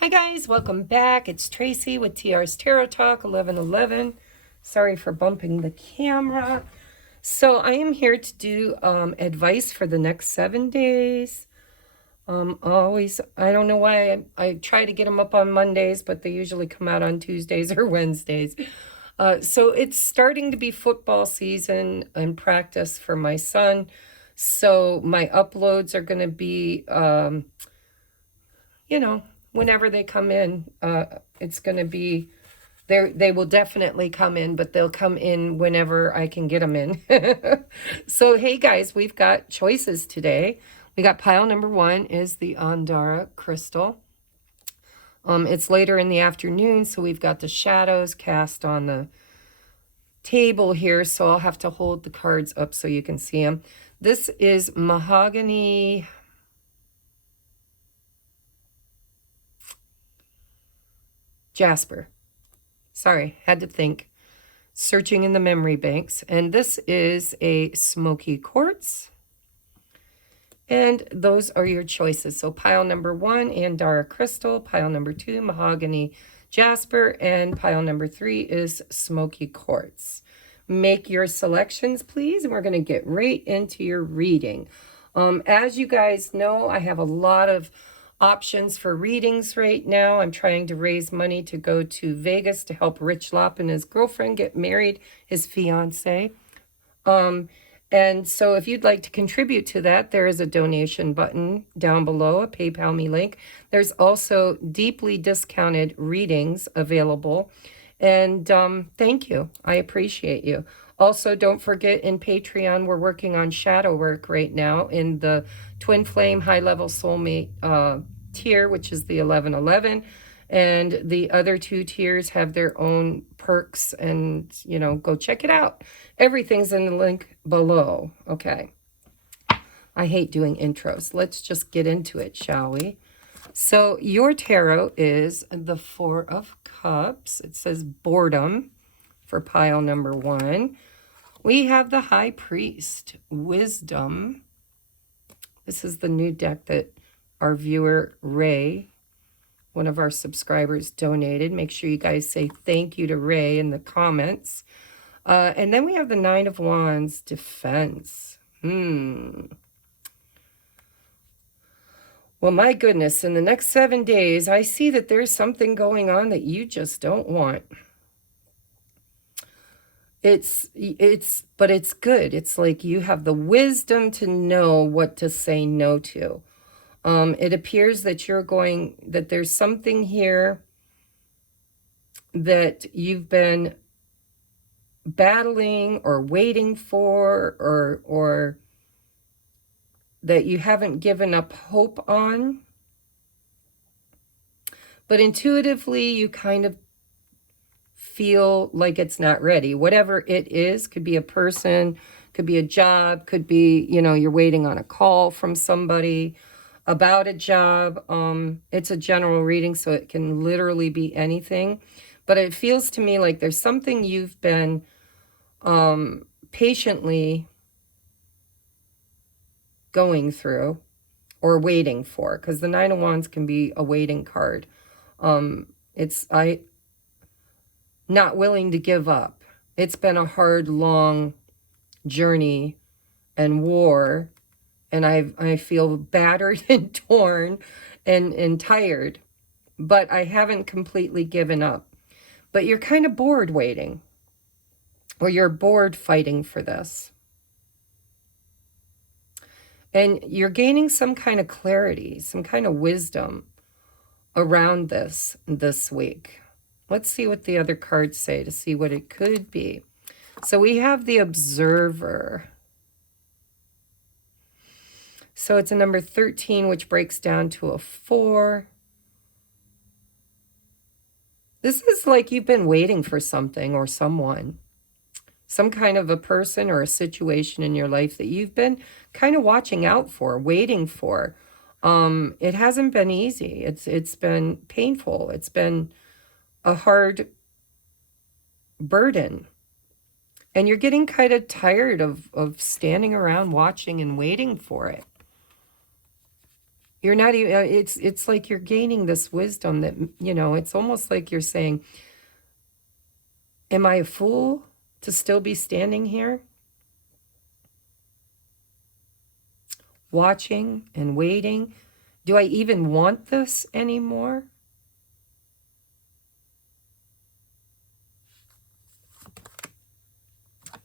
Hi guys, welcome back. It's Tracy with TR's Tarot Talk 1111. Sorry for bumping the camera. So I am here to do advice for the next 7 days. I don't know why I try to get them up on Mondays, but they usually come out on Tuesdays or Wednesdays. So it's starting to be football season and practice for my son. So my uploads are going to be, whenever they come in, it's going to be, they will definitely come in, but they'll come in whenever I can get them in. So, hey guys, we've got choices today. We got pile number 1 is the Andara crystal. It's later in the afternoon, so we've got the shadows cast on the table here, so I'll have to hold the cards up so you can see them. This is mahogany jasper. Sorry, had to think. Searching in the memory banks. And this is a smoky quartz. And those are your choices. So pile number 1, Andara crystal. Pile number 2, mahogany jasper. And pile number 3 is smoky quartz. Make your selections, please. And we're going to get right into your reading. As you guys know, I have a lot of options for readings right now. I'm trying to raise money to go to Vegas to help Rich Lopp and his girlfriend get married, his fiance. And so if you'd like to contribute to that, there is a donation button down below, a PayPal me link. There's also deeply discounted readings available. And thank you. I appreciate you. Also, don't forget in Patreon, we're working on shadow work right now in the Twin Flame High Level Soulmate tier, which is the 1111. And the other 2 tiers have their own perks, and, go check it out. Everything's in the link below. Okay. I hate doing intros. Let's just get into it, shall we? So your tarot is the 4 of Cups. It says boredom for pile number 1. We have the High Priest, wisdom. This is the new deck that our viewer, Ray, one of our subscribers, donated. Make sure you guys say thank you to Ray in the comments. And then we have the 9 of Wands, defense. Well, my goodness, in the next 7 days, I see that there's something going on that you just don't want. But it's good. It's like you have the wisdom to know what to say no to. It appears that that there's something here that you've been battling or waiting for, or that you haven't given up hope on. But intuitively, you kind of feel like it's not ready. Whatever it is, could be a person, could be a job, could be, you're waiting on a call from somebody about a job. It's a general reading, so it can literally be anything. But it feels to me like there's something you've been patiently going through or waiting for, because the 9 of Wands can be a waiting card. Not willing to give up. It's been a hard, long journey and war, and I feel battered and torn and tired, but I haven't completely given up. But you're kind of bored waiting, or you're bored fighting for this. And you're gaining some kind of clarity, some kind of wisdom around this week. Let's see what the other cards say to see what it could be. So we have the Observer. So it's a number 13, which breaks down to a 4. This is like you've been waiting for something or someone. Some kind of a person or a situation in your life that you've been kind of watching out for, waiting for. It hasn't been easy. It's been painful. It's been a hard burden. And you're getting kind of tired of standing around watching and waiting for it. You're not even, it's like you're gaining this wisdom that, you know, it's almost like you're saying, am I a fool to still be standing here? Watching and waiting? Do I even want this anymore?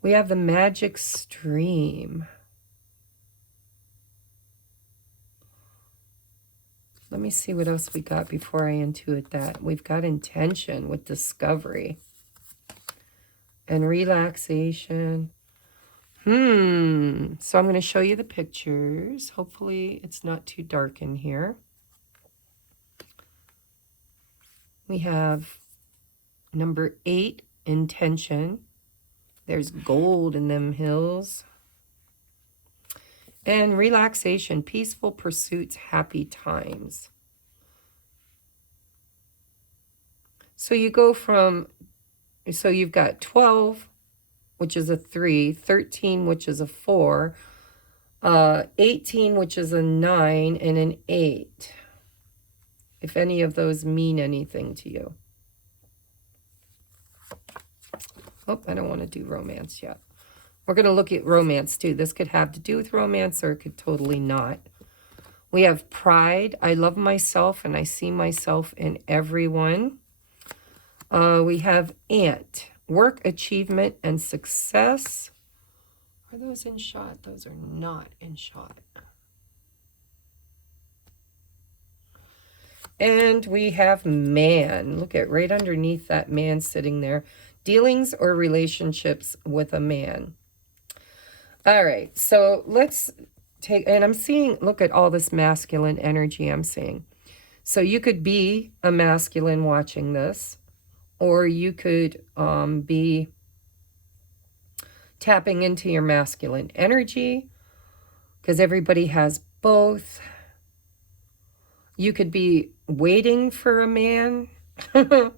We have the magic stream. Let me see what else we got before I intuit that. We've got intention with discovery and relaxation. So I'm going to show you the pictures. Hopefully it's not too dark in here. We have number 8, intention. There's gold in them hills. And relaxation, peaceful pursuits, happy times. So you go from, so you've got 12, which is a 3, 13, which is a 4, 18, which is a 9, and an 8. If any of those mean anything to you. Oh, I don't want to do romance yet. We're going to look at romance too. This could have to do with romance or it could totally not. We have pride. I love myself and I see myself in everyone. We have ant. Work, achievement, and success. Are those in shot? Those are not in shot. And we have man. Look at right underneath that man sitting there. Dealings or relationships with a man. All right, so let's take, and I'm seeing, look at all this masculine energy I'm seeing. So you could be a masculine watching this, or you could be tapping into your masculine energy, because everybody has both. You could be waiting for a man to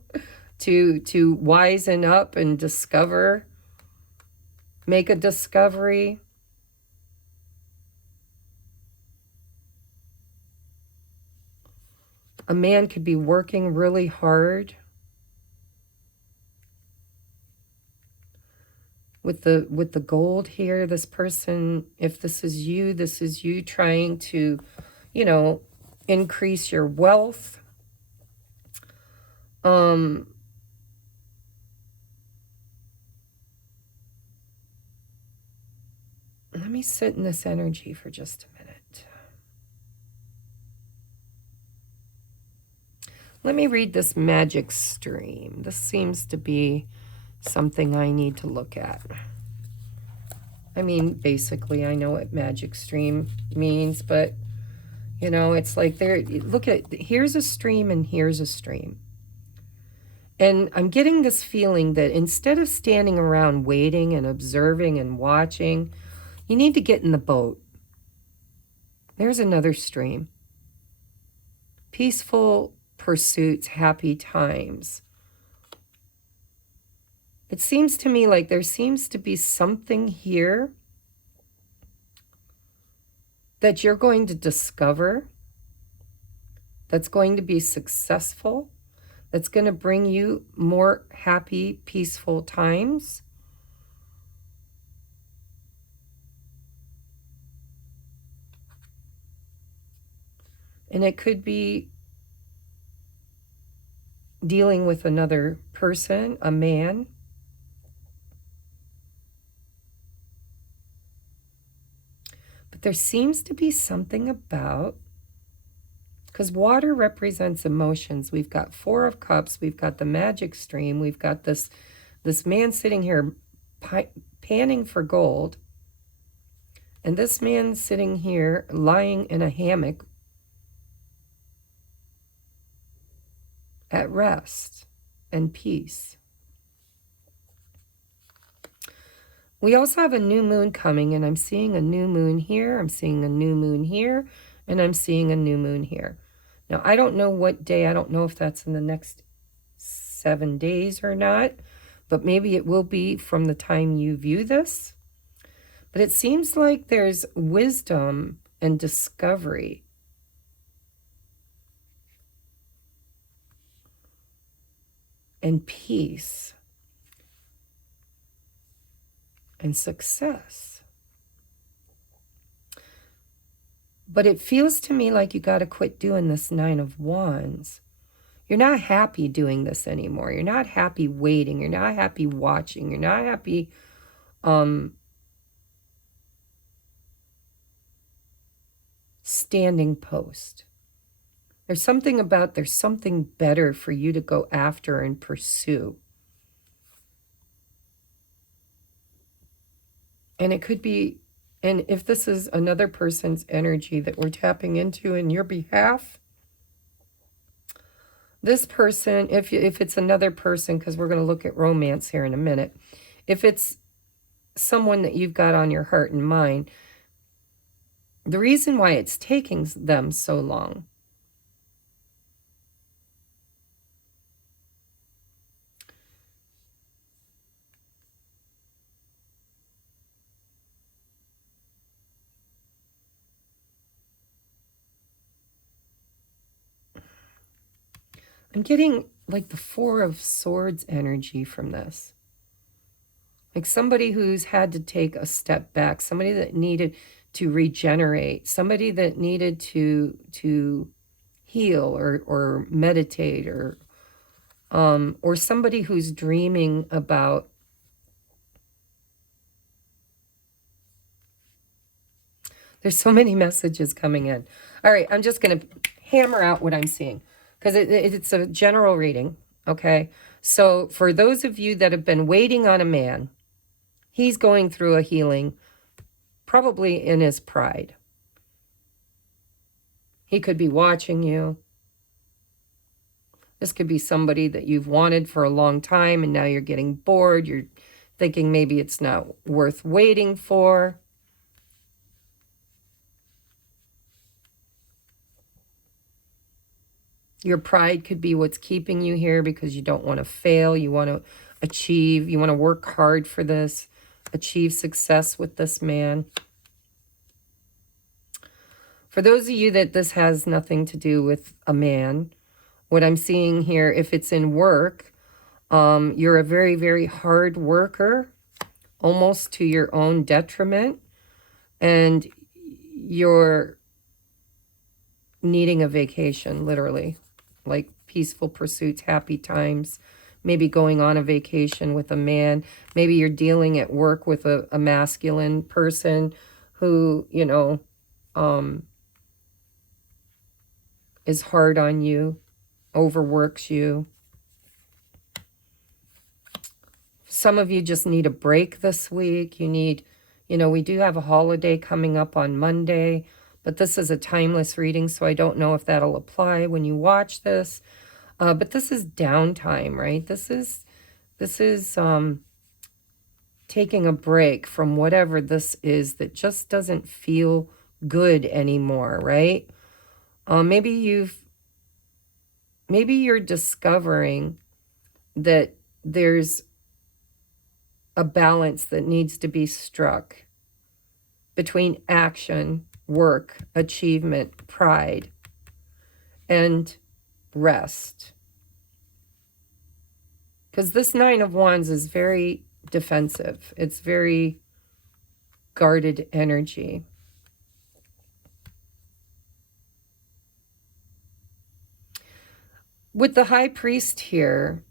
wisen up and discover, make a discovery. A man could be working really hard with the gold here. This person, if this is you trying to, you know, increase your wealth. Let me sit in this energy for just a minute. Let me read this magic stream. This seems to be something I need to look at. I mean, basically, I know what magic stream means, but, you know, it's like there, look at, here's a stream and here's a stream. And I'm getting this feeling that instead of standing around waiting and observing and watching, you need to get in the boat. There's another stream. Peaceful pursuits, happy times. It seems to me like there seems to be something here that you're going to discover, that's going to be successful, that's going to bring you more happy, peaceful times. And it could be dealing with another person, a man. But there seems to be something about, because water represents emotions. We've got 4 of Cups. We've got the magic stream. We've got this man sitting here panning for gold. And this man sitting here lying in a hammock at rest and peace. We also have a new moon coming, and I'm seeing a new moon here, I'm seeing a new moon here, and I'm seeing a new moon here. Now, I don't know what day, I don't know if that's in the next 7 days or not, but maybe it will be from the time you view this. But it seems like there's wisdom and discovery and peace and success. But it feels to me like you got to quit doing this Nine of Wands. You're not happy doing this anymore. You're not happy waiting. You're not happy watching. You're not happy standing post. There's something better for you to go after and pursue. And it could be, and if this is another person's energy that we're tapping into in your behalf, this person, if it's another person, because we're going to look at romance here in a minute, if it's someone that you've got on your heart and mind, the reason why it's taking them so long I'm getting like the Four of Swords energy from this. Like somebody who's had to take a step back, somebody that needed to regenerate, somebody that needed to heal or meditate, or somebody who's dreaming about there's so many messages coming in. All right, I'm just going to hammer out what I'm seeing because it's a general reading, okay? So for those of you that have been waiting on a man, he's going through a healing, probably in his pride. He could be watching you. This could be somebody that you've wanted for a long time and now you're getting bored. You're thinking maybe it's not worth waiting for. Your pride could be what's keeping you here because you don't want to fail. You want to achieve. You want to work hard for this. Achieve success with this man. For those of you that this has nothing to do with a man, what I'm seeing here, if it's in work, you're a very, very hard worker, almost to your own detriment, and you're needing a vacation, literally, like peaceful pursuits, happy times, maybe going on a vacation with a man. Maybe you're dealing at work with a masculine person who, you know, is hard on you, overworks you. Some of you just need a break this week. You need, you know, we do have a holiday coming up on Monday, but this is a timeless reading, so I don't know if that'll apply when you watch this. But this is downtime, right? This is taking a break from whatever this is that just doesn't feel good anymore, right? Maybe you're discovering that there's a balance that needs to be struck between action, work, achievement, pride, and rest. Because this Nine of Wands is very defensive. It's very guarded energy. With the High Priest here,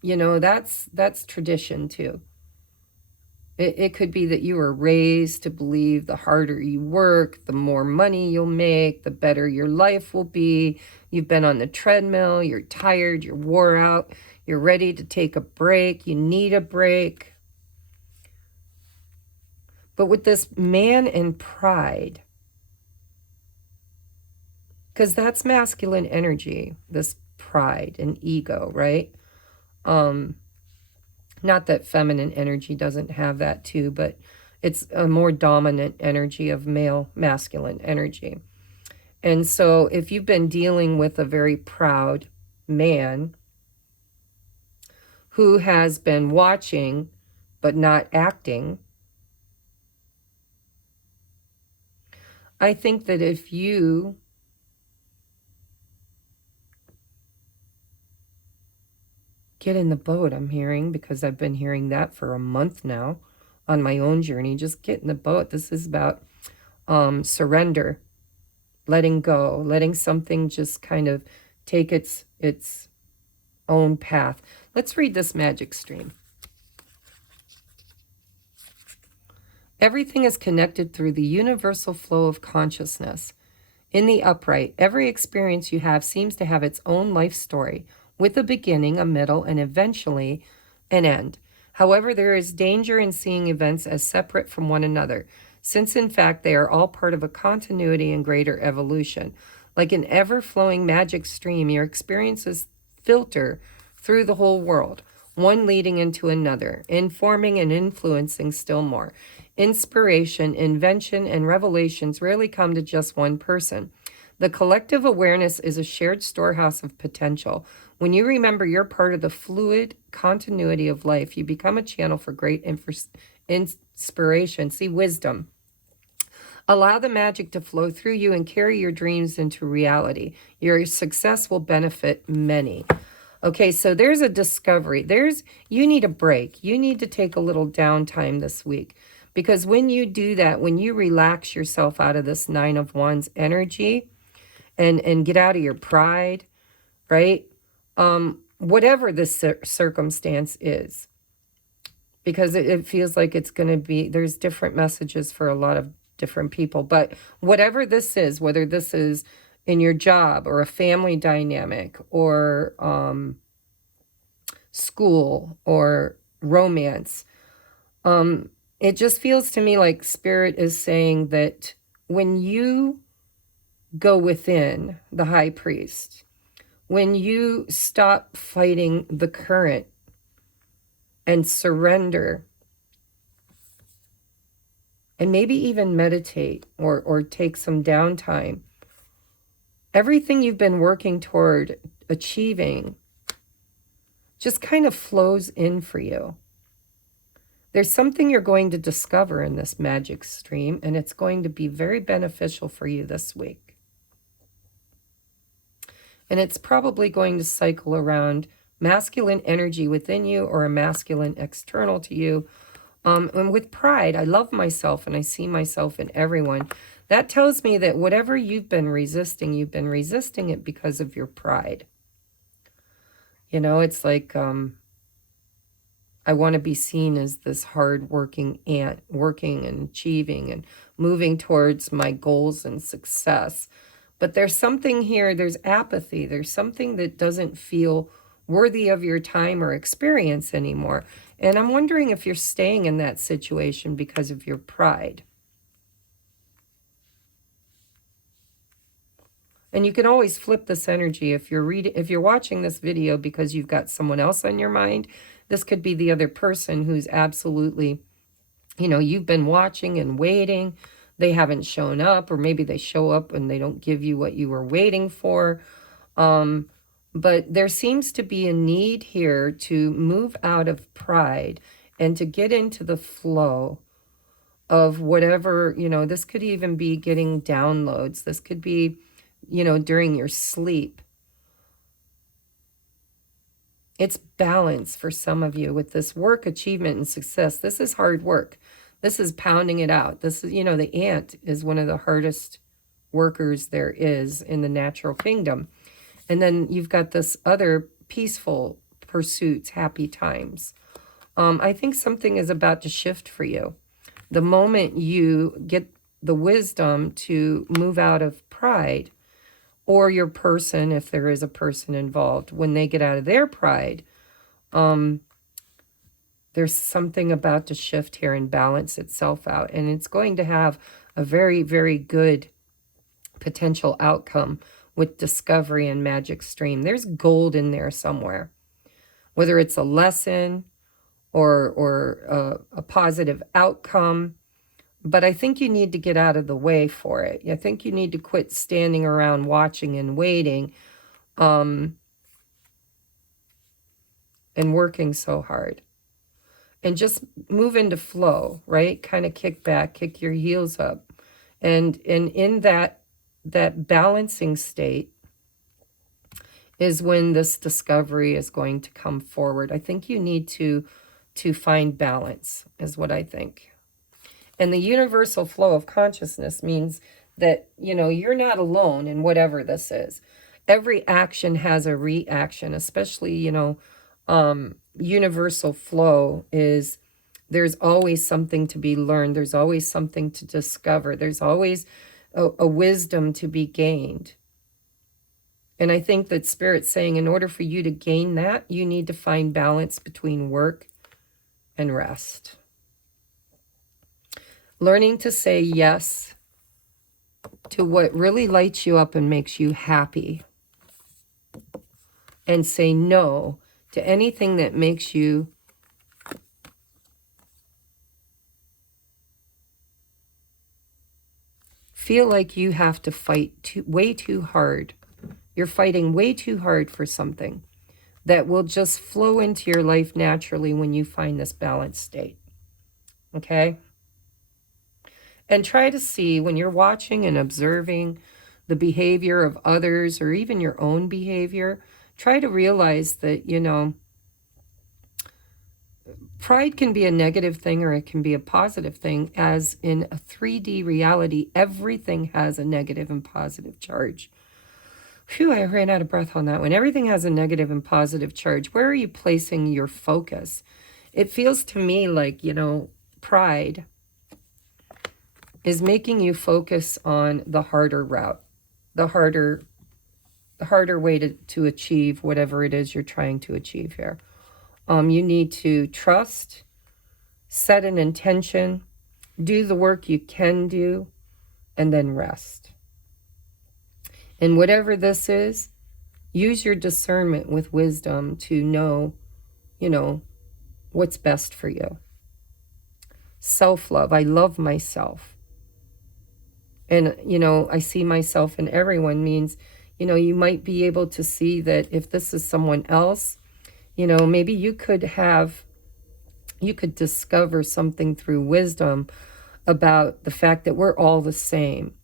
you know, that's tradition too. It could be that you were raised to believe the harder you work, the more money you'll make, the better your life will be. You've been on the treadmill, you're tired, you're wore out, you're ready to take a break, you need a break. But with this man and pride, because that's masculine energy, this pride and ego, right? Not that feminine energy doesn't have that too, but it's a more dominant energy of male masculine energy. And so if you've been dealing with a very proud man who has been watching but not acting, I think that if you get in the boat, I'm hearing, because I've been hearing that for a month now on my own journey. Just get in the boat. This is about surrender, letting go, letting something just kind of take its own path. Let's read this magic stream. Everything is connected through the universal flow of consciousness. In the upright, every experience you have seems to have its own life story, with a beginning, a middle, and eventually an end. However, there is danger in seeing events as separate from one another, since in fact they are all part of a continuity and greater evolution. Like an ever-flowing magic stream, your experiences filter through the whole world, one leading into another, informing and influencing still more. Inspiration, invention, and revelations rarely come to just one person. The collective awareness is a shared storehouse of potential. When you remember you're part of the fluid continuity of life, you become a channel for great inspiration. See, wisdom. Allow the magic to flow through you and carry your dreams into reality. Your success will benefit many. Okay, so there's a discovery. You need a break. You need to take a little downtime this week. Because when you do that, when you relax yourself out of this Nine of Wands energy and get out of your pride, right? Whatever the circumstance is, because it feels like it's going to be, there's different messages for a lot of different people. But whatever this is, whether this is in your job or a family dynamic or school or romance, it just feels to me like Spirit is saying that when you go within, the high priest, when you stop fighting the current and surrender, and maybe even meditate or take some downtime, everything you've been working toward achieving just kind of flows in for you. There's something you're going to discover in this magic stream, and it's going to be very beneficial for you this week. And it's probably going to cycle around masculine energy within you or a masculine external to you. And with pride, I love myself and I see myself in everyone. That tells me that whatever you've been resisting it because of your pride. You know, it's like... I want to be seen as this hard-working ant, working and achieving and moving towards my goals and success. But there's something here, there's apathy, there's something that doesn't feel worthy of your time or experience anymore. And I'm wondering if you're staying in that situation because of your pride. And you can always flip this energy if you're watching this video because you've got someone else on your mind. This could be the other person who's absolutely, you know, you've been watching and waiting. They haven't shown up, or maybe they show up and they don't give you what you were waiting for. But there seems to be a need here to move out of pride and to get into the flow of whatever, you know, this could even be getting downloads. This could be, you know, during your sleep. It's balance for some of you with this work, achievement, and success. This is hard work. This is pounding it out. This is, you know, the ant is one of the hardest workers there is in the natural kingdom. And then you've got this other peaceful pursuits, happy times. I think something is about to shift for you. The moment you get the wisdom to move out of pride, or your person, if there is a person involved, when they get out of their pride, there's something about to shift here and balance itself out. And it's going to have a very, very good potential outcome with discovery and magic stream. There's gold in there somewhere, whether it's a lesson or a positive outcome. But I think you need to get out of the way for it. I think you need to quit standing around watching and waiting and working so hard. And just move into flow, right? Kind of kick back, kick your heels up. And in that balancing state is when this discovery is going to come forward. I think you need to find balance, is what I think. And the universal flow of consciousness means that, you know, you're not alone in whatever this is. Every action has a reaction, especially, you know, universal flow is there's always something to be learned. There's always something to discover. There's always a wisdom to be gained. And I think that Spirit's saying in order for you to gain that, you need to find balance between work and rest. Learning to say yes to what really lights you up and makes you happy. And say no to anything that makes you feel like you have to fight way too hard. You're fighting way too hard for something that will just flow into your life naturally when you find this balanced state. Okay? And try to see when you're watching and observing the behavior of others or even your own behavior, try to realize that, you know, pride can be a negative thing or it can be a positive thing. As in a 3D reality, everything has a negative and positive charge. Phew, I ran out of breath on that one. Everything has a negative and positive charge. Where are you placing your focus? It feels to me like, you know, pride is making you focus on the harder route, the harder way to achieve whatever it is you're trying to achieve here. You need to trust, set an intention, do the work you can do, and then rest. And whatever this is, use your discernment with wisdom to know, you know, what's best for you. Self-love. I love myself. And, you know, I see myself in everyone means, you know, you might be able to see that if this is someone else, you know, maybe you could discover something through wisdom about the fact that we're all the same.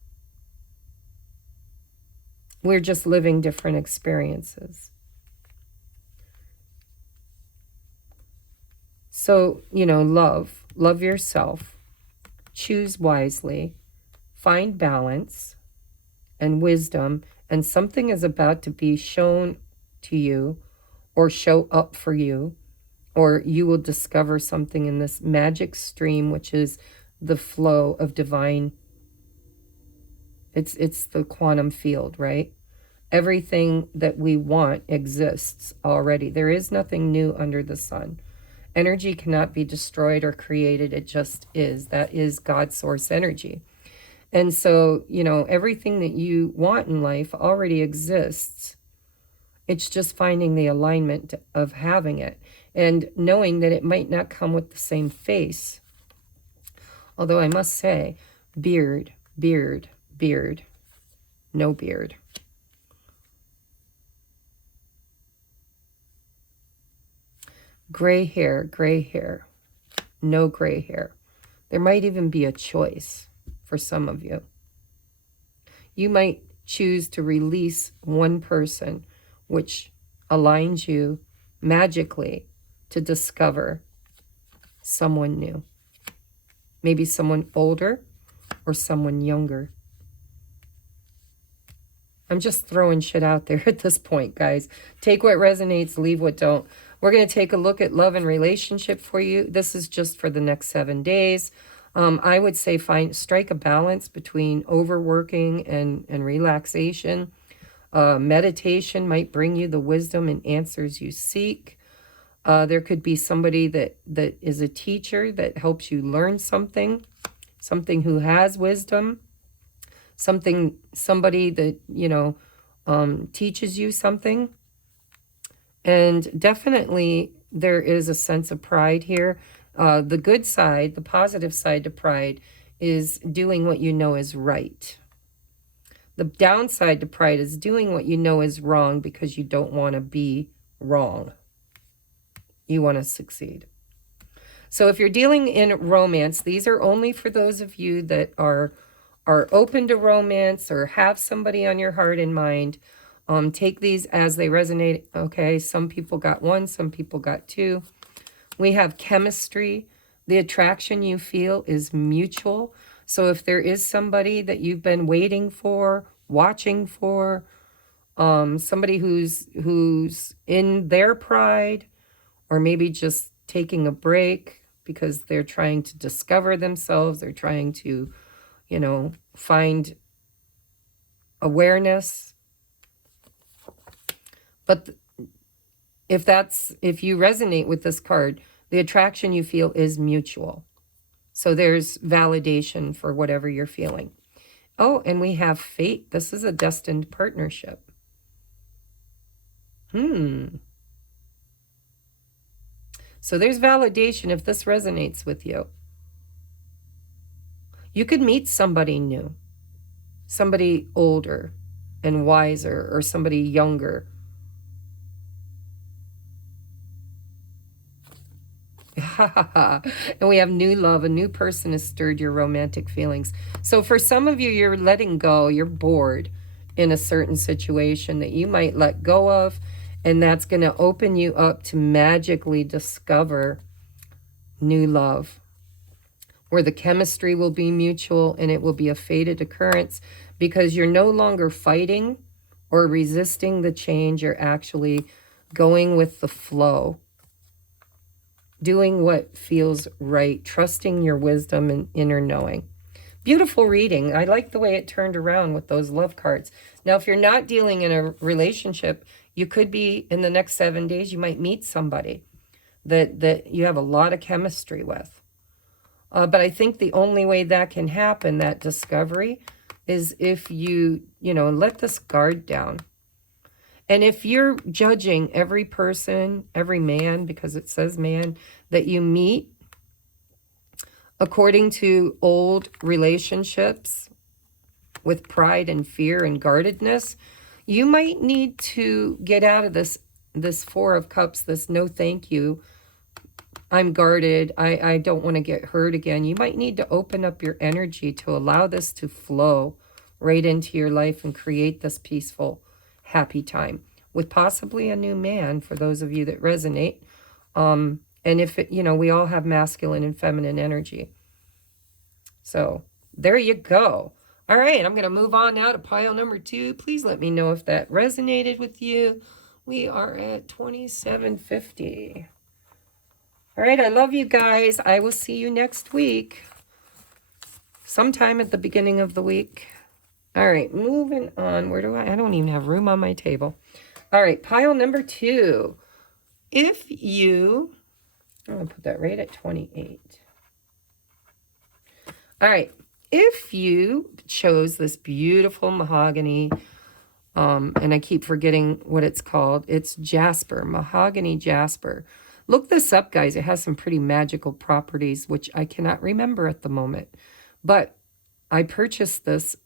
We're just living different experiences. So, you know, love yourself, choose wisely, find balance and wisdom, and something is about to be shown to you or show up for you, or you will discover something in this magic stream, which is the flow of divine. It's the quantum field, right? Everything that we want exists already. There is nothing new under the sun. Energy cannot be destroyed or created. It just is. That is God's source energy. And so, you know, everything that you want in life already exists. It's just finding the alignment of having it and knowing that it might not come with the same face. Although I must say, beard, beard, beard, no beard. Gray hair, no gray hair. There might even be a choice for some of you. You might choose to release one person, which aligns you magically to discover someone new. Maybe someone older or someone younger. I'm just throwing shit out there at this point, guys. Take what resonates, leave what don't. We're going to take a look at love and relationship for you. This is just for the next 7 days. I would say strike a balance between overworking and relaxation. Meditation might bring you the wisdom and answers you seek. There could be somebody that is a teacher that helps you learn something who has wisdom, somebody that, you know, teaches you something. And definitely there is a sense of pride here. The good side, the positive side to pride is doing what you know is right. The downside to pride is doing what you know is wrong because you don't want to be wrong. You want to succeed. So if you're dealing in romance, these are only for those of you that are open to romance or have somebody on your heart and mind. Take these as they resonate. Okay, some people got 1, some people got 2. We have chemistry. The attraction you feel is mutual. So if there is somebody that you've been waiting for, watching for, somebody who's in their pride, or maybe just taking a break because they're trying to discover themselves, they're trying to, you know, find awareness. But if you resonate with this card, the attraction you feel is mutual. So there's validation for whatever you're feeling. Oh, and we have fate. This is a destined partnership. So there's validation if this resonates with you. You could meet somebody new, somebody older and wiser, or somebody younger. And we have new love. A new person has stirred your romantic feelings. So for some of you, you're letting go. You're bored in a certain situation that you might let go of. And that's going to open you up to magically discover new love, where the chemistry will be mutual and it will be a fated occurrence, because you're no longer fighting or resisting the change. You're actually going with the flow, doing what feels right, trusting your wisdom and inner knowing. Beautiful reading. I like the way it turned around with those love cards. Now, if you're not dealing in a relationship, you could be, in the next 7 days, you might meet somebody that you have a lot of chemistry with. But I think the only way that can happen, that discovery, is if you let this guard down. And if you're judging every person, every man, because it says man, that you meet according to old relationships with pride and fear and guardedness, you might need to get out of this 4 of Cups, this no thank you. I'm guarded. I don't want to get hurt again. You might need to open up your energy to allow this to flow right into your life and create this peaceful, happy time with possibly a new man for those of you that resonate. And if we all have masculine and feminine energy. So there you go. All right, I'm going to move on now to pile number 2. Please let me know if that resonated with you. We are at 2750. All right, I love you guys. I will see you next week, sometime at the beginning of the week. All right, moving on. Where do I don't even have room on my table. All right, pile number 2. I'm going to put that right at 28. All right, if you chose this beautiful mahogany, and I keep forgetting what it's called. It's jasper, mahogany jasper. Look this up, guys. It has some pretty magical properties, which I cannot remember at the moment. But I purchased this.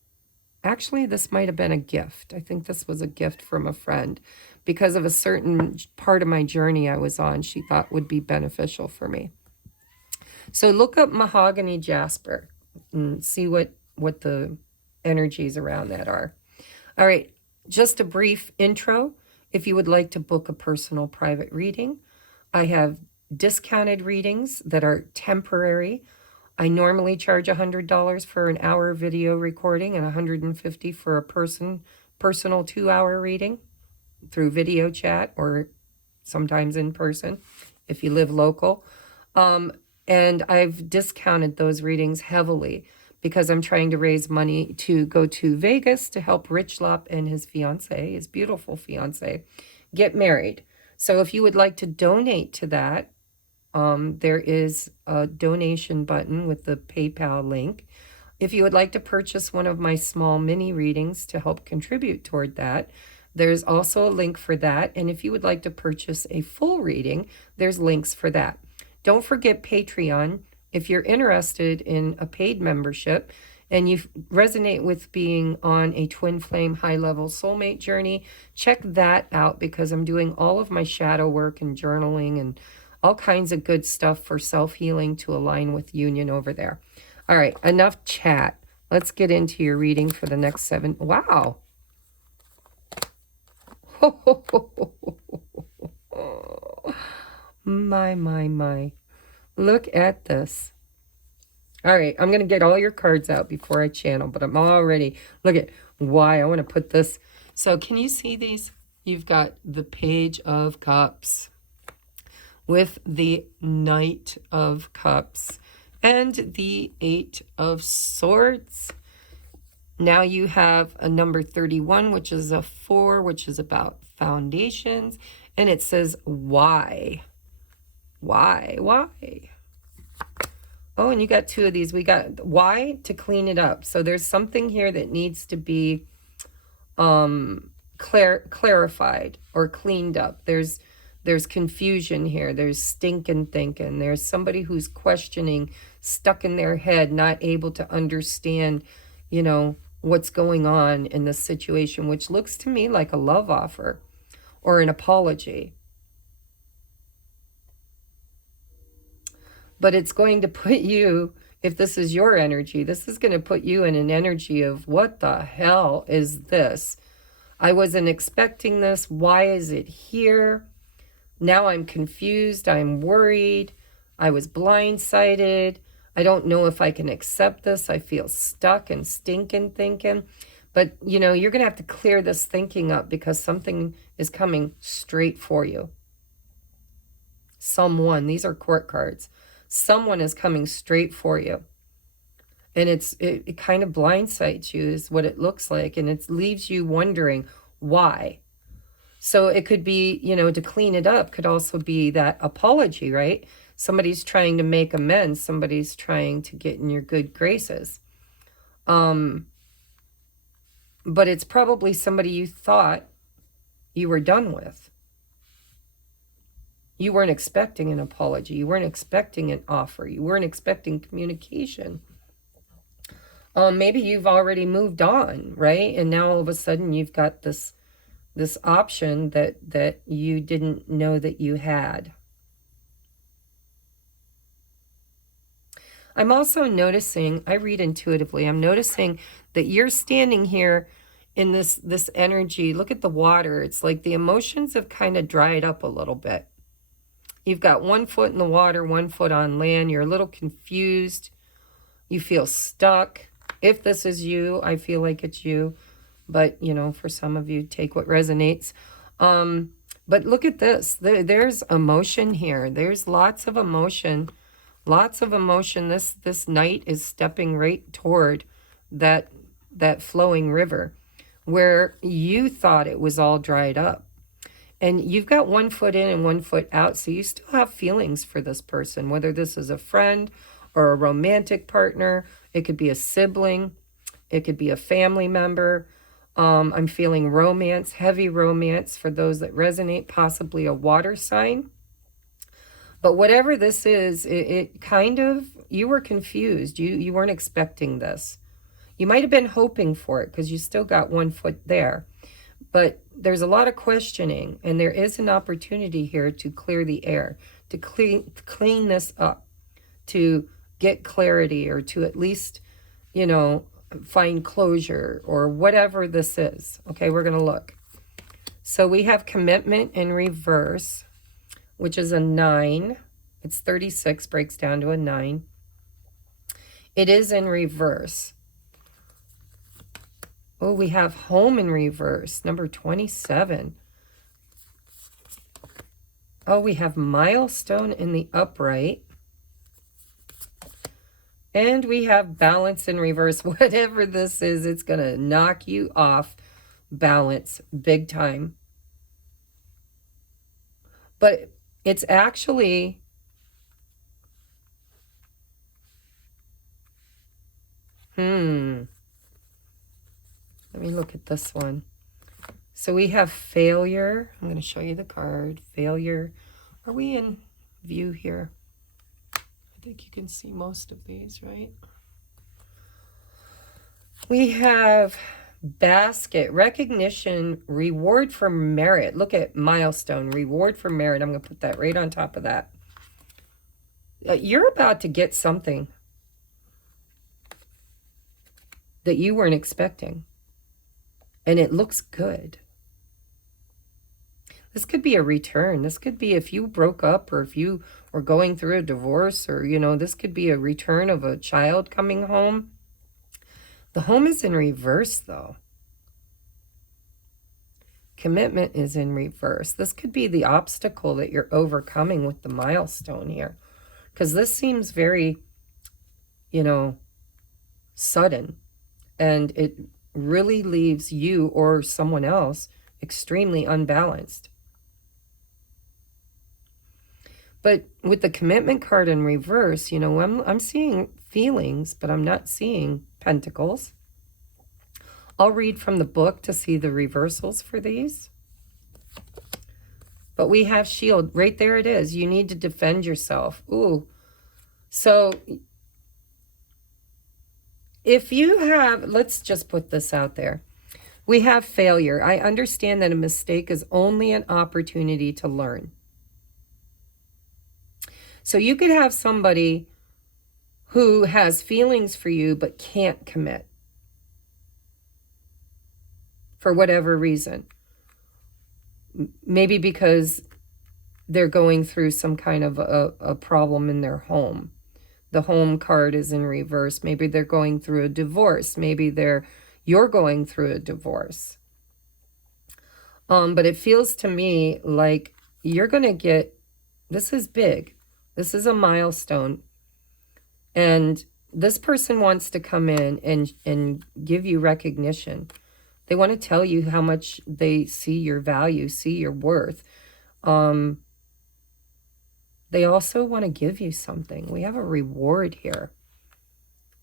Actually, this might have been a gift. I think this was a gift from a friend because of a certain part of my journey I was on she thought would be beneficial for me. So look up mahogany jasper and see what the energies around that are. All right, just a brief intro. If you would like to book a personal private reading, I have discounted readings that are temporary. I normally charge $100 for an hour video recording and $150 for a personal 2-hour reading through video chat or sometimes in person if you live local. And I've discounted those readings heavily because I'm trying to raise money to go to Vegas to help Rich Lop and his fiance, his beautiful fiance, get married. So if you would like to donate to that, there is a donation button with the PayPal link. If you would like to purchase one of my small mini readings to help contribute toward that, there's also a link for that. And if you would like to purchase a full reading, there's links for that. Don't forget Patreon. If you're interested in a paid membership and you resonate with being on a twin flame high-level soulmate journey, check that out because I'm doing all of my shadow work and journaling and all kinds of good stuff for self-healing to align with union over there. All right, enough chat. Let's get into your reading for the next 7. Wow. My. Look at this. All right, I'm going to get all your cards out before I channel, but I'm already, look at why I want to put this. So can you see these? You've got the Page of Cups with the Knight of Cups and the 8 of Swords. Now you have a number 31, which is a 4, which is about foundations. And it says, why? Why? Oh, and you got 2 of these. We got why to clean it up. So there's something here that needs to be clarified or cleaned up. There's confusion here. There's stinking thinking. There's somebody who's questioning, stuck in their head, not able to understand, you know, what's going on in this situation, which looks to me like a love offer or an apology. But it's going to put you, if this is your energy, this is going to put you in an energy of, what the hell is this? I wasn't expecting this. Why is it here? Now I'm confused. I'm worried. I was blindsided. I don't know if I can accept this. I feel stuck and stinking thinking. But, you know, you're going to have to clear this thinking up because something is coming straight for you. Someone, these are court cards. Someone is coming straight for you. And it kind of blindsides you is what it looks like. And it leaves you wondering why. So it could be, you know, to clean it up could also be that apology, right? Somebody's trying to make amends. Somebody's trying to get in your good graces. But it's probably somebody you thought you were done with. You weren't expecting an apology. You weren't expecting an offer. You weren't expecting communication. Maybe you've already moved on, right? And now all of a sudden you've got this option that you didn't know that you had. I'm also noticing, I read intuitively, I'm noticing that you're standing here in this energy. Look at the water. It's like the emotions have kind of dried up a little bit. You've got 1 foot in the water, 1 foot on land. You're a little confused. You feel stuck. If this is you, I feel like it's you. But, you know, for some of you, take what resonates. But look at this. There's emotion here. There's lots of emotion. Lots of emotion. This knight is stepping right toward that flowing river where you thought it was all dried up. And you've got 1 foot in and 1 foot out, so you still have feelings for this person, whether this is a friend or a romantic partner. It could be a sibling. It could be a family member. I'm feeling romance, heavy romance for those that resonate, possibly a water sign. But whatever this is, it kind of, you were confused. You weren't expecting this. You might have been hoping for it because you still got 1 foot there. But there's a lot of questioning, and there is an opportunity here to clear the air, to clean this up, to get clarity, or to at least, you know, find closure, or whatever this is. Okay, we're going to look. So we have commitment in reverse, which is a 9. It's 36, breaks down to a 9. It is in reverse. Oh, we have home in reverse, number 27. Oh, we have milestone in the upright. And we have balance in reverse. Whatever this is, it's going to knock you off balance big time. But it's actually... Let me look at this one. So we have failure. I'm going to show you the card. Failure. Are we in view here? I think you can see most of these, right? We have basket, recognition, reward for merit. Look at milestone, reward for merit. I'm going to put that right on top of that. You're about to get something that you weren't expecting. And it looks good. This could be a return. This could be if you broke up, or if you were going through a divorce, or, you know, this could be a return of a child coming home. The home is in reverse, though. Commitment is in reverse. This could be the obstacle that you're overcoming with the milestone here. Because this seems very, you know, sudden. And it really leaves you or someone else extremely unbalanced. But with the commitment card in reverse, you know, I'm seeing feelings, but I'm not seeing pentacles. I'll read from the book to see the reversals for these. But we have shield. Right there it is. You need to defend yourself. Ooh. So if you have, let's just put this out there. We have failure. I understand that a mistake is only an opportunity to learn. So you could have somebody who has feelings for you but can't commit for whatever reason. Maybe because they're going through some kind of a problem in their home. The home card is in reverse. Maybe they're going through a divorce. Maybe you're going through a divorce. But it feels to me like you're going to get, this is big. This is a milestone. And this person wants to come in and give you recognition. They want to tell you how much they see your value, see your worth. They also want to give you something. We have a reward here.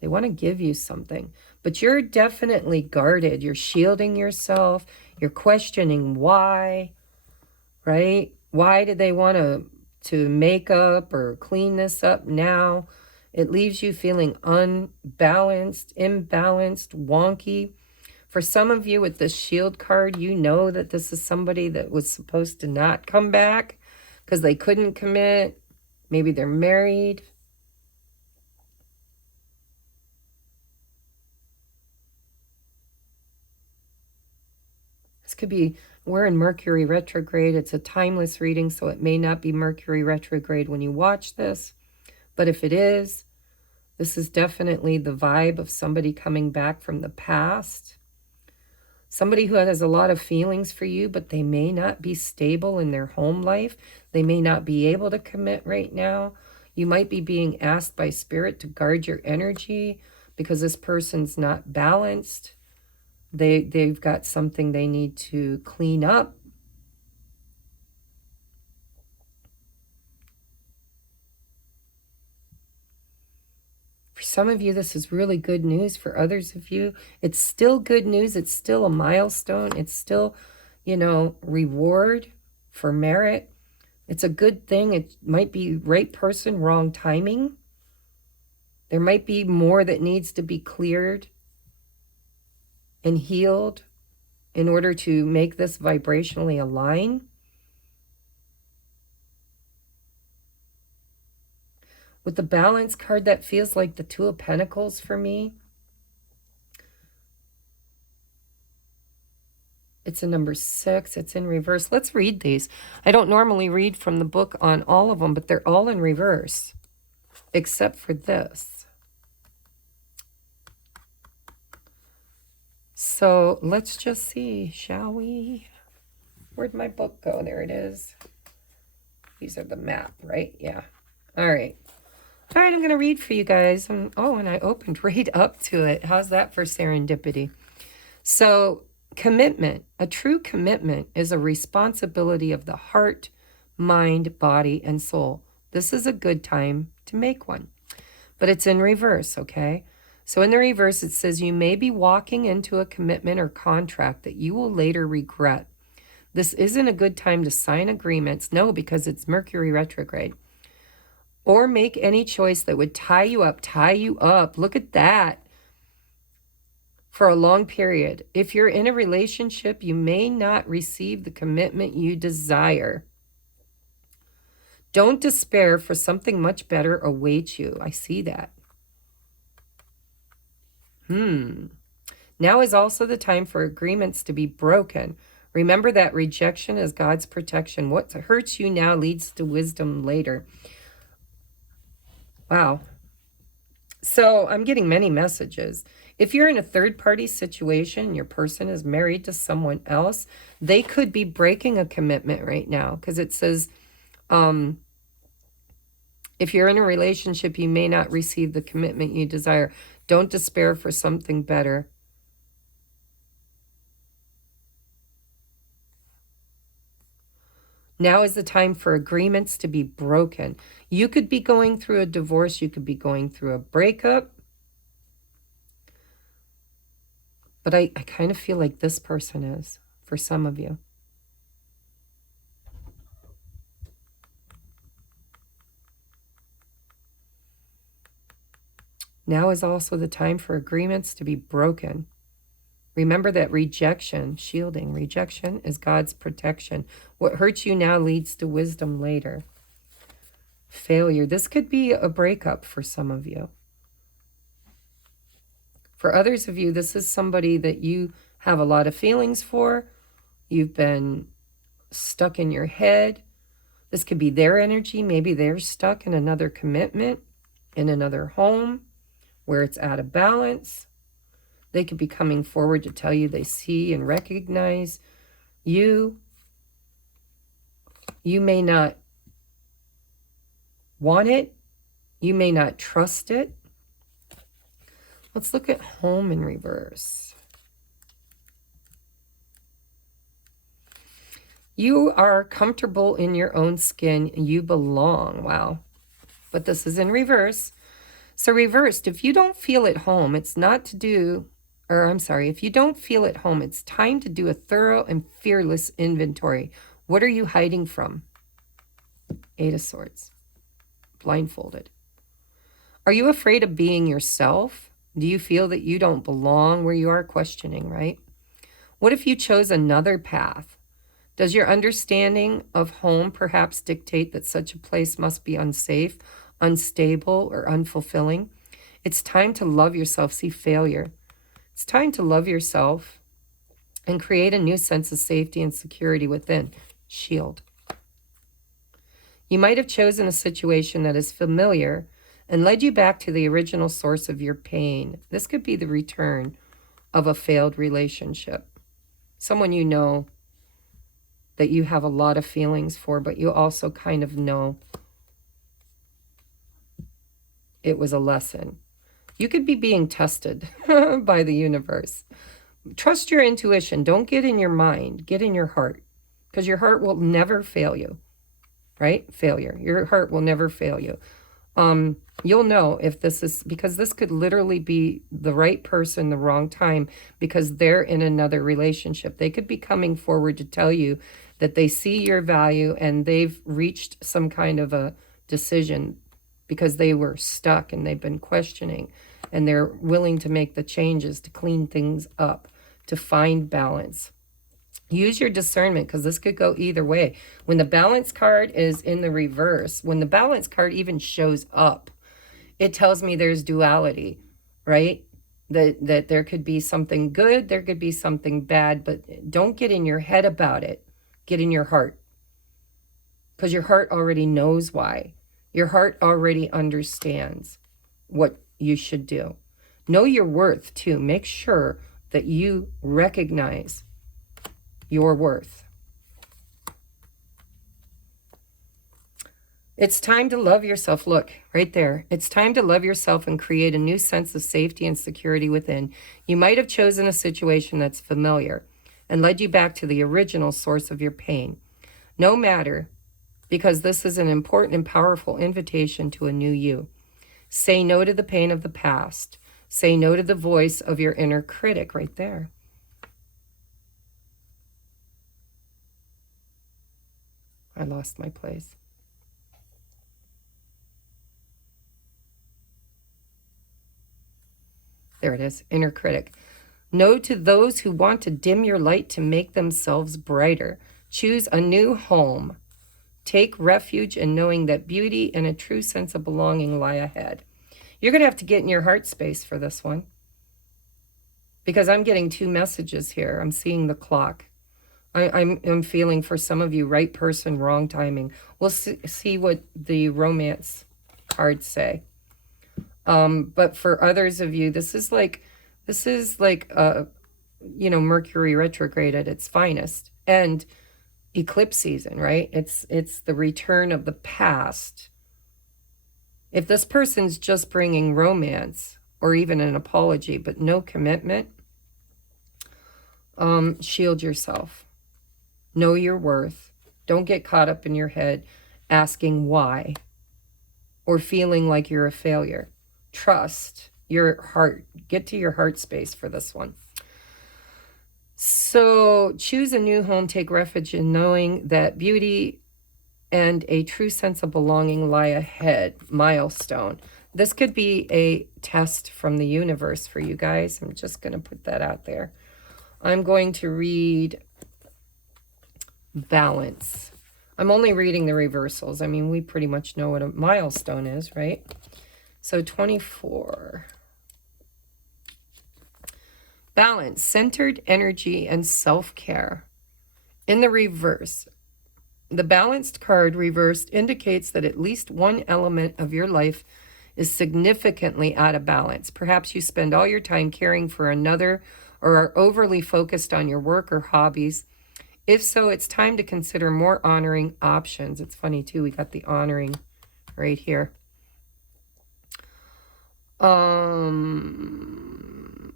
They want to give you something. But you're definitely guarded. You're shielding yourself. You're questioning why, right? Why do they want to make up or clean this up now? It leaves you feeling unbalanced, imbalanced, wonky. For some of you with this shield card, you know that this is somebody that was supposed to not come back because they couldn't commit. Maybe they're married. This could be, we're in Mercury retrograde. It's a timeless reading, so it may not be Mercury retrograde when you watch this. But if it is, this is definitely the vibe of somebody coming back from the past. Somebody who has a lot of feelings for you, but they may not be stable in their home life. They may not be able to commit right now. You might be being asked by Spirit to guard your energy because this person's not balanced. They've got something they need to clean up. For some of you, this is really good news. For others of you, it's still good news. It's still a milestone. It's still, you know, reward for merit. It's a good thing. It might be right person, wrong timing. There might be more that needs to be cleared and healed in order to make this vibrationally align. With the balance card, that feels like the Two of Pentacles for me. It's a number 6. It's in reverse. Let's read these. I don't normally read from the book on all of them, but they're all in reverse, except for this. So let's just see, shall we? Where'd my book go? There it is. These are the map, right? Yeah. All right. All right, I'm going to read for you guys. And I opened right up to it. How's that for serendipity? So, commitment. A true commitment is a responsibility of the heart, mind, body, and soul. This is a good time to make one. But it's in reverse, okay? So in the reverse, it says you may be walking into a commitment or contract that you will later regret. This isn't a good time to sign agreements. No, because it's Mercury retrograde. Or make any choice that would tie you up. Look at that. For a long period. If you're in a relationship, you may not receive the commitment you desire. Don't despair, for something much better awaits you. I see that. Now is also the time for agreements to be broken. Remember that rejection is God's protection. What hurts you now leads to wisdom later. Wow. So I'm getting many messages. If you're in a third-party situation, your person is married to someone else, they could be breaking a commitment right now, because it says, if you're in a relationship, you may not receive the commitment you desire. Don't despair for something better. Now is the time for agreements to be broken. You could be going through a divorce. You could be going through a breakup. But I kind of feel like this person is, for some of you. Now is also the time for agreements to be broken. Remember that rejection, shielding, rejection is God's protection. What hurts you now leads to wisdom later. Failure. This could be a breakup for some of you. For others of you, this is somebody that you have a lot of feelings for. You've been stuck in your head. This could be their energy. Maybe they're stuck in another commitment, in another home where it's out of balance. They could be coming forward to tell you they see and recognize you. You may not want it. You may not trust it. Let's look at home in reverse. You are comfortable in your own skin. You belong. Wow. But this is in reverse. So reversed, if you don't feel at home, it's not to do, or I'm sorry, if you don't feel at home, it's time to do a thorough and fearless inventory. What are you hiding from? Eight of Swords. Blindfolded. Are you afraid of being yourself? Do you feel that you don't belong where you are? Questioning, right? What if you chose another path? Does your understanding of home perhaps dictate that such a place must be unsafe, unstable, or unfulfilling? It's time to love yourself. See, failure. It's time to love yourself and create a new sense of safety and security within. Shield. You might have chosen a situation that is familiar and led you back to the original source of your pain. This could be the return of a failed relationship. Someone you know that you have a lot of feelings for, but you also kind of know it was a lesson. You could be being tested by the universe. Trust your intuition. Don't get in your mind. Get in your heart, because your heart will never fail you, right? Failure. Your heart will never fail you. You'll know if this is, because this could literally be the right person, the wrong time, because they're in another relationship. They could be coming forward to tell you that they see your value and they've reached some kind of a decision because they were stuck and they've been questioning, and they're willing to make the changes to clean things up, to find balance. Use your discernment, because this could go either way. When the balance card is in the reverse, when the balance card even shows up, it tells me there's duality, right? That there could be something good, there could be something bad, but don't get in your head about it. Get in your heart, because your heart already knows why. Your heart already understands what you should do. Know your worth, too. Make sure that you recognize your worth. It's time to love yourself. Look, right there. It's time to love yourself and create a new sense of safety and security within. You might have chosen a situation that's familiar and led you back to the original source of your pain. No matter, because this is an important and powerful invitation to a new you. Say no to the pain of the past. Say no to the voice of your inner critic, right there. I lost my place. There it is, inner critic. No to those who want to dim your light to make themselves brighter. Choose a new home. Take refuge in knowing that beauty and a true sense of belonging lie ahead. You're going to have to get in your heart space for this one, because I'm getting two messages here. I'm seeing the clock. I'm feeling for some of you, right person, wrong timing. We'll see what the romance cards say. But for others of you, this is like you know, Mercury retrograde at its finest, and eclipse season, right? It's the return of the past. If this person's just bringing romance or even an apology, but no commitment, shield yourself. Know your worth. Don't get caught up in your head asking why or feeling like you're a failure. Trust your heart. Get to your heart space for this one. So choose a new home, take refuge in knowing that beauty and a true sense of belonging lie ahead. Milestone. This could be a test from the universe for you guys. I'm just going to put that out there. I'm going to read balance. I'm only reading the reversals. I mean, we pretty much know what a milestone is, right? So 24. Balance, centered energy and self-care. In the reverse, the balanced card reversed indicates that at least one element of your life is significantly out of balance. Perhaps you spend all your time caring for another or are overly focused on your work or hobbies. If so, it's time to consider more honoring options. It's funny too, we got the honoring right here.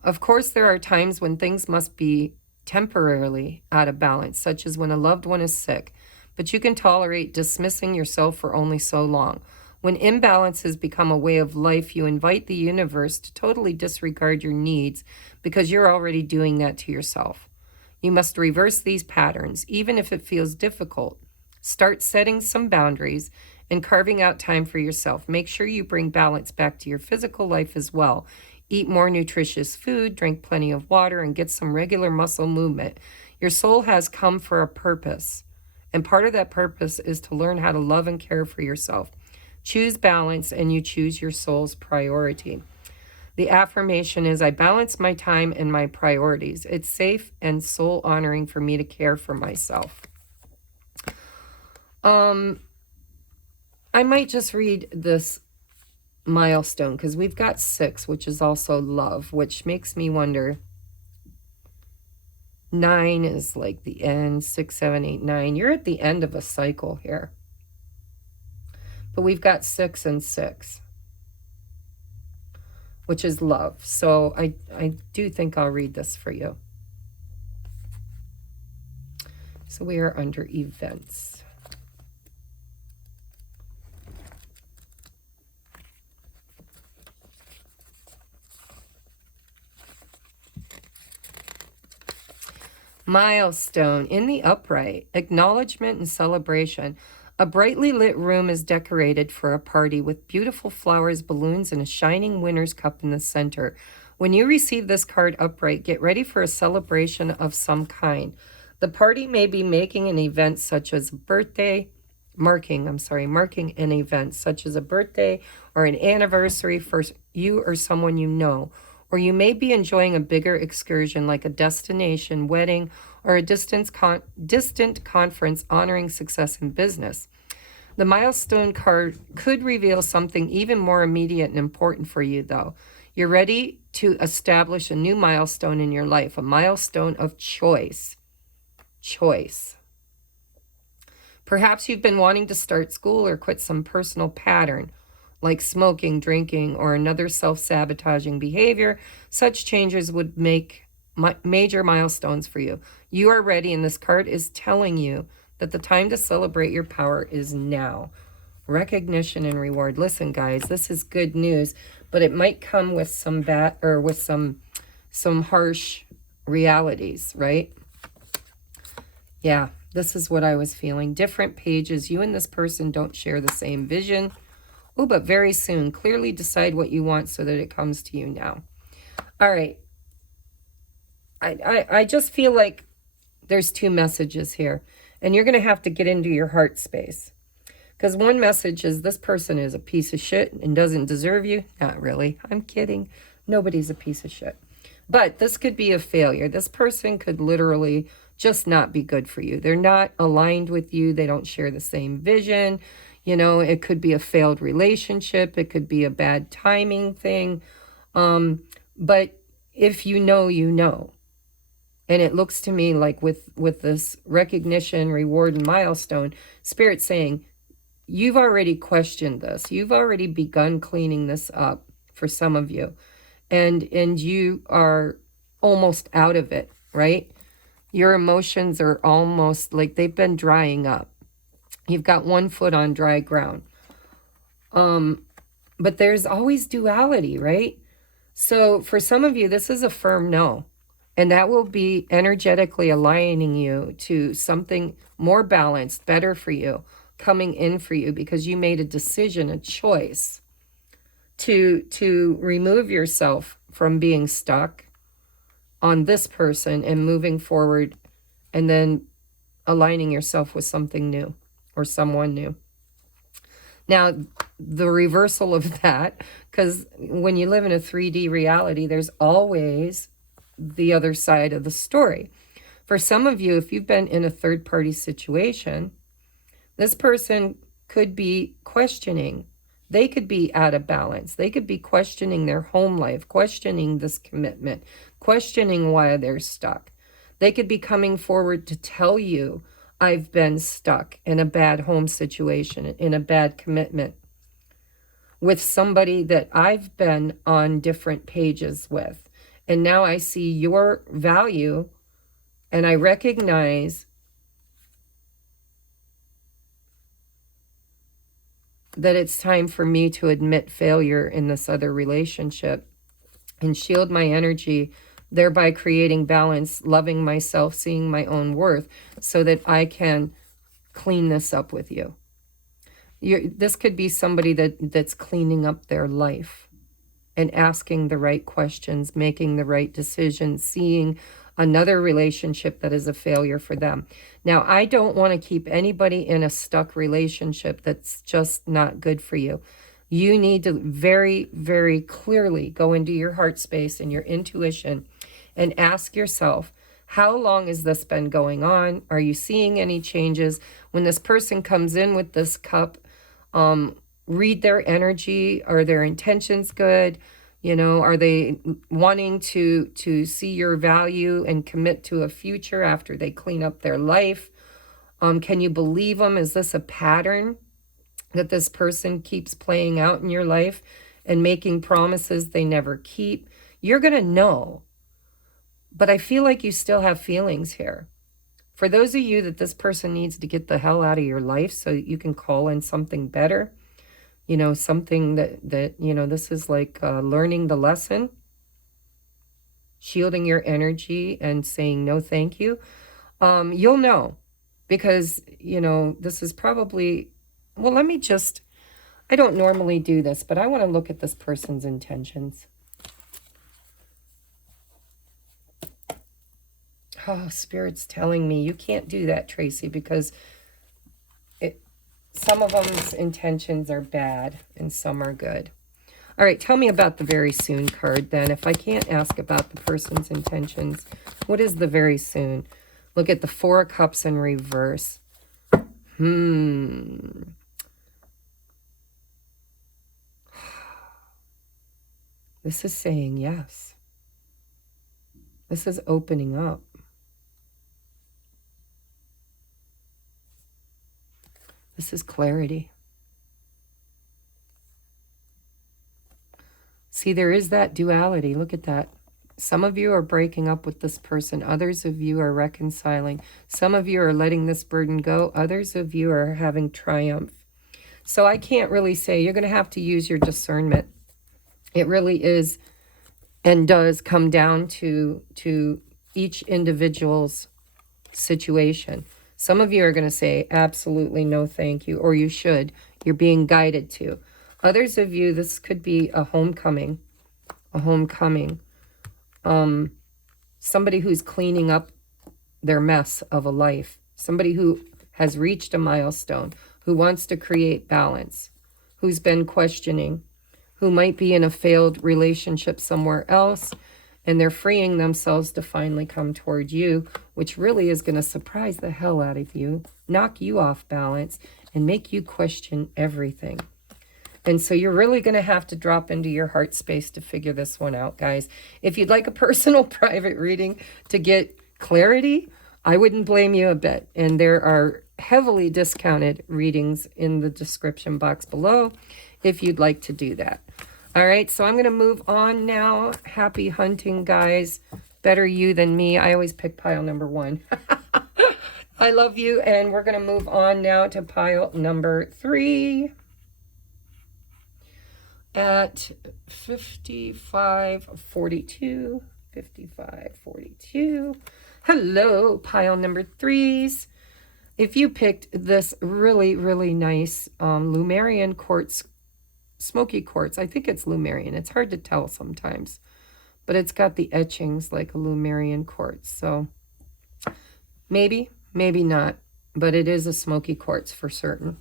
Of course, there are times when things must be temporarily out of balance, such as when a loved one is sick, but you can tolerate dismissing yourself for only so long. When imbalances become a way of life, you invite the universe to totally disregard your needs because you're already doing that to yourself. You must reverse these patterns, even if it feels difficult. Start setting some boundaries and carving out time for yourself. Make sure you bring balance back to your physical life as well. Eat more nutritious food, drink plenty of water, and get some regular muscle movement. Your soul has come for a purpose, and part of that purpose is to learn how to love and care for yourself. Choose balance, and you choose your soul's priority. The affirmation is, I balance my time and my priorities. It's safe and soul honoring for me to care for myself. I might just read this milestone because we've got 6, which is also love, which makes me wonder. 9 is like the end. 6, 7, 8, 9. You're at the end of a cycle here. But we've got 6 and 6, which is love. So I do think I'll read this for you. So we are under events. Milestone. In the upright, acknowledgement and celebration. A brightly lit room is decorated for a party with beautiful flowers, balloons, and a shining winner's cup in the center. When you receive this card upright, get ready for a celebration of some kind. The party may be marking an event such as a birthday, marking an event such as a birthday or an anniversary for you or someone you know. Or you may be enjoying a bigger excursion like a destination, wedding, or a distant conference honoring success in business. The milestone card could reveal something even more immediate and important for you, though. You're ready to establish a new milestone in your life, a milestone of choice. Choice. Perhaps you've been wanting to start school or quit some personal pattern, like smoking, drinking, or another self-sabotaging behavior. Such changes would make major milestones for you. You are ready, and this card is telling you that the time to celebrate your power is now. Recognition and reward. Listen, guys, this is good news, but it might come with some some harsh realities, right? Yeah, this is what I was feeling. Different pages. You and this person don't share the same vision. Oh, but very soon. Clearly decide what you want so that it comes to you now. All right. I just feel like there's 2 messages here. And you're going to have to get into your heart space. Because one message is this person is a piece of shit and doesn't deserve you. Not really. I'm kidding. Nobody's a piece of shit. But this could be a failure. This person could literally just not be good for you. They're not aligned with you. They don't share the same vision. You know, it could be a failed relationship. It could be a bad timing thing. But if you know, you know. And it looks to me like with this recognition, reward, and milestone, Spirit's saying, you've already questioned this. You've already begun cleaning this up for some of you. And you are almost out of it, right? Your emotions are almost like they've been drying up. You've got one foot on dry ground. But there's always duality, right? So for some of you, this is a firm no. And that will be energetically aligning you to something more balanced, better for you, coming in for you, because you made a decision, a choice to remove yourself from being stuck on this person and moving forward, and then aligning yourself with something new or someone new. Now, the reversal of that, because when you live in a 3D reality, there's always the other side of the story. For some of you, if you've been in a third-party situation, this person could be questioning. They could be out of balance. They could be questioning their home life, questioning this commitment, questioning why they're stuck. They could be coming forward to tell you, I've been stuck in a bad home situation, in a bad commitment with somebody that I've been on different pages with. And now I see your value, and I recognize that it's time for me to admit failure in this other relationship and shield my energy, thereby creating balance, loving myself, seeing my own worth, so that I can clean this up with you. This could be somebody that's cleaning up their life and asking the right questions, making the right decisions, seeing another relationship that is a failure for them. Now, I don't want to keep anybody in a stuck relationship that's just not good for you. You need to very, very clearly go into your heart space and your intuition and ask yourself, how long has this been going on? Are you seeing any changes? When this person comes in with this cup, read their energy. Are their intentions good? You know, are they wanting to see your value and commit to a future after they clean up their life? Can you believe them? Is this a pattern that this person keeps playing out in your life and making promises they never keep? You're going to know. But I feel like you still have feelings here. For those of you that this person needs to get the hell out of your life so you can call in something better, you know, something that you know, this is like learning the lesson, shielding your energy and saying no thank you, you'll know. Because, you know, this is probably, well, let me just, I don't normally do this, but I want to look at this person's intentions. Oh, Spirit's telling me you can't do that, Tracy, because some of them's intentions are bad and some are good. All right, tell me about the very soon card then. If I can't ask about the person's intentions, what is the very soon? Look at the Four of Cups in reverse. This is saying yes. This is opening up. This is clarity. See, there is that duality. Look at that. Some of you are breaking up with this person. Others of you are reconciling. Some of you are letting this burden go. Others of you are having triumph. So I can't really say. You're going to have to use your discernment. It really is and does come down to each individual's situation. Some of you are going to say, absolutely no thank you, or you should. You're being guided to. Others of you, this could be a homecoming. Somebody who's cleaning up their mess of a life. Somebody who has reached a milestone, who wants to create balance, who's been questioning, who might be in a failed relationship somewhere else, and they're freeing themselves to finally come toward you, which really is going to surprise the hell out of you, knock you off balance, and make you question everything. And so you're really going to have to drop into your heart space to figure this one out, guys. If you'd like a personal private reading to get clarity, I wouldn't blame you a bit. And there are heavily discounted readings in the description box below if you'd like to do that. All right, so I'm going to move on now. Happy hunting, guys. Better you than me. I always pick pile number 1. I love you, and we're going to move on now to pile number 3 at 5542. 5542. Hello, pile number 3s. If you picked this really, really nice Lumerian quartz, smoky quartz, I think it's Lumerian. It's hard to tell sometimes, but it's got the etchings like a Lumerian quartz. So maybe, maybe not, but it is a smoky quartz for certain.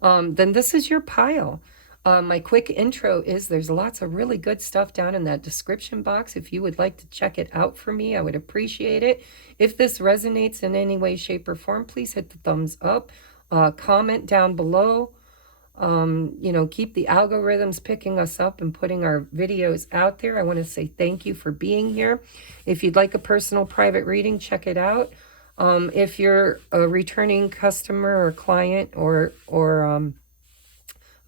Then this is your pile. My quick intro is there's lots of really good stuff down in that description box. If you would like to check it out for me, I would appreciate it. If this resonates in any way, shape, or form, please hit the thumbs up. Comment down below. You know, keep the algorithms picking us up and putting our videos out there. I want to say thank you for being here. If you'd like a personal private reading, check it out. If you're a returning customer or client or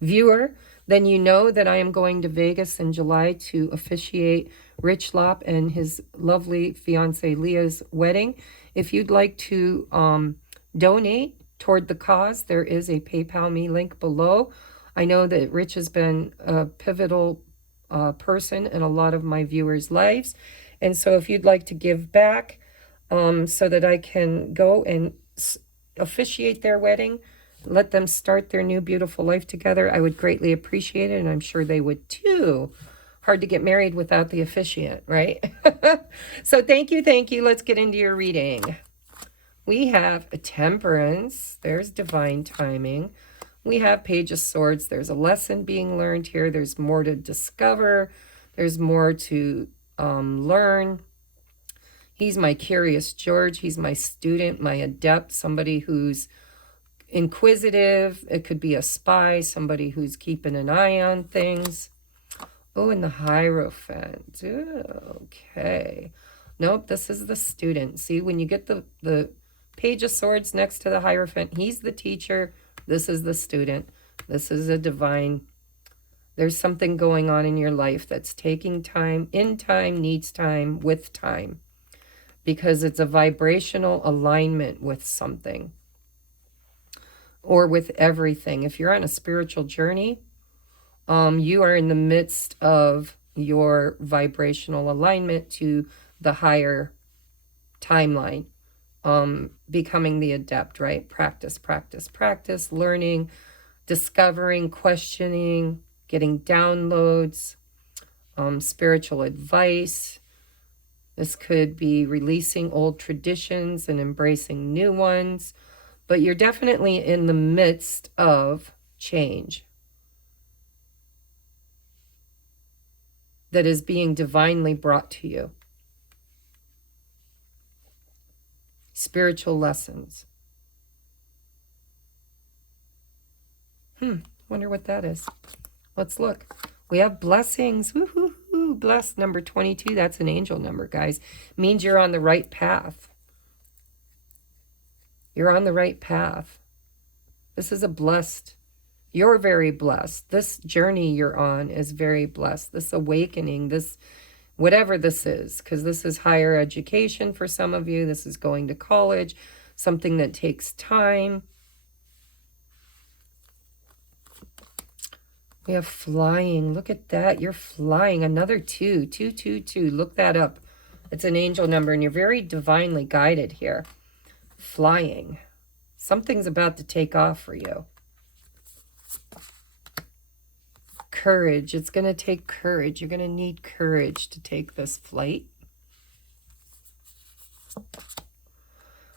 viewer, then you know that I am going to Vegas in July to officiate Rich Lopp and his lovely fiance Leah's wedding. If you'd like to donate toward the cause, there is a PayPal me link below. I know that Rich has been a pivotal person in a lot of my viewers' lives. And so if you'd like to give back so that I can go and officiate their wedding, let them start their new beautiful life together, I would greatly appreciate it, and I'm sure they would too. Hard to get married without the officiant, right? So thank you, thank you. Let's get into your reading. We have a Temperance. There's divine timing. We have Page of Swords. There's a lesson being learned here. There's more to discover. There's more to learn. He's my curious George. He's my student, my adept, somebody who's inquisitive. It could be a spy, somebody who's keeping an eye on things. Oh, and the Hierophant. Okay. Nope, this is the student. See, when you get the Page of Swords next to the Hierophant, he's the teacher. This is the student. This is a divine. There's something going on in your life that's taking time, in time, needs time, with time. Because it's a vibrational alignment with something. Or with everything. If you're on a spiritual journey, you are in the midst of your vibrational alignment to the higher timeline. Becoming the adept, right? Practice, practice, practice, learning, discovering, questioning, getting downloads, spiritual advice. This could be releasing old traditions and embracing new ones. But you're definitely in the midst of change that is being divinely brought to you. Spiritual lessons. Wonder what that is. Let's look. We have blessings. Woo-hoo-hoo. Blessed number 22. That's an angel number, guys. Means you're on the right path. You're on the right path. This is a blessed, you're very blessed. This journey you're on is very blessed. This awakening, this, whatever this is, because this is higher education for some of you. This is going to college, something that takes time. We have flying. Look at that. You're flying. Another 2. 2, 2, 2. Look that up. It's an angel number, and you're very divinely guided here. Flying. Something's about to take off for you. Courage. It's going to take courage. You're going to need courage to take this flight.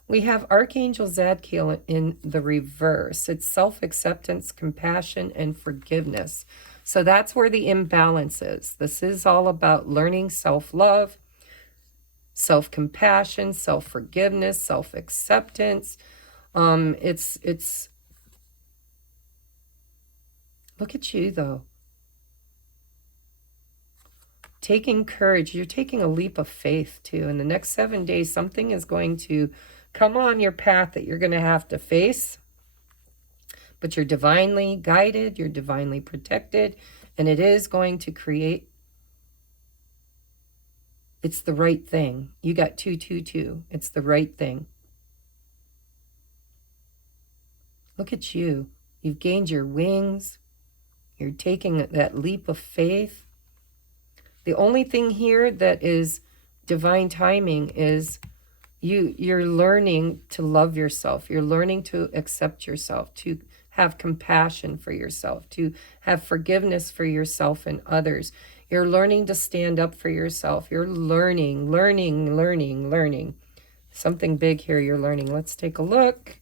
We have Archangel Zadkiel in the reverse. It's self-acceptance, compassion, and forgiveness. So that's where the imbalance is. This is all about learning self-love, self-compassion, self-forgiveness, self-acceptance. It's look at you though. Taking courage. You're taking a leap of faith too. In the next 7 days, something is going to come on your path that you're going to have to face. But you're divinely guided, you're divinely protected, and it is going to create, it's the right thing. You got 222. It's the right thing. Look at you. You've gained your wings. You're taking that leap of faith. The only thing here that is divine timing is you're learning to love yourself. You're learning to accept yourself, to have compassion for yourself, to have forgiveness for yourself and others. You're learning to stand up for yourself. You're learning. Something big here you're learning. Let's take a look.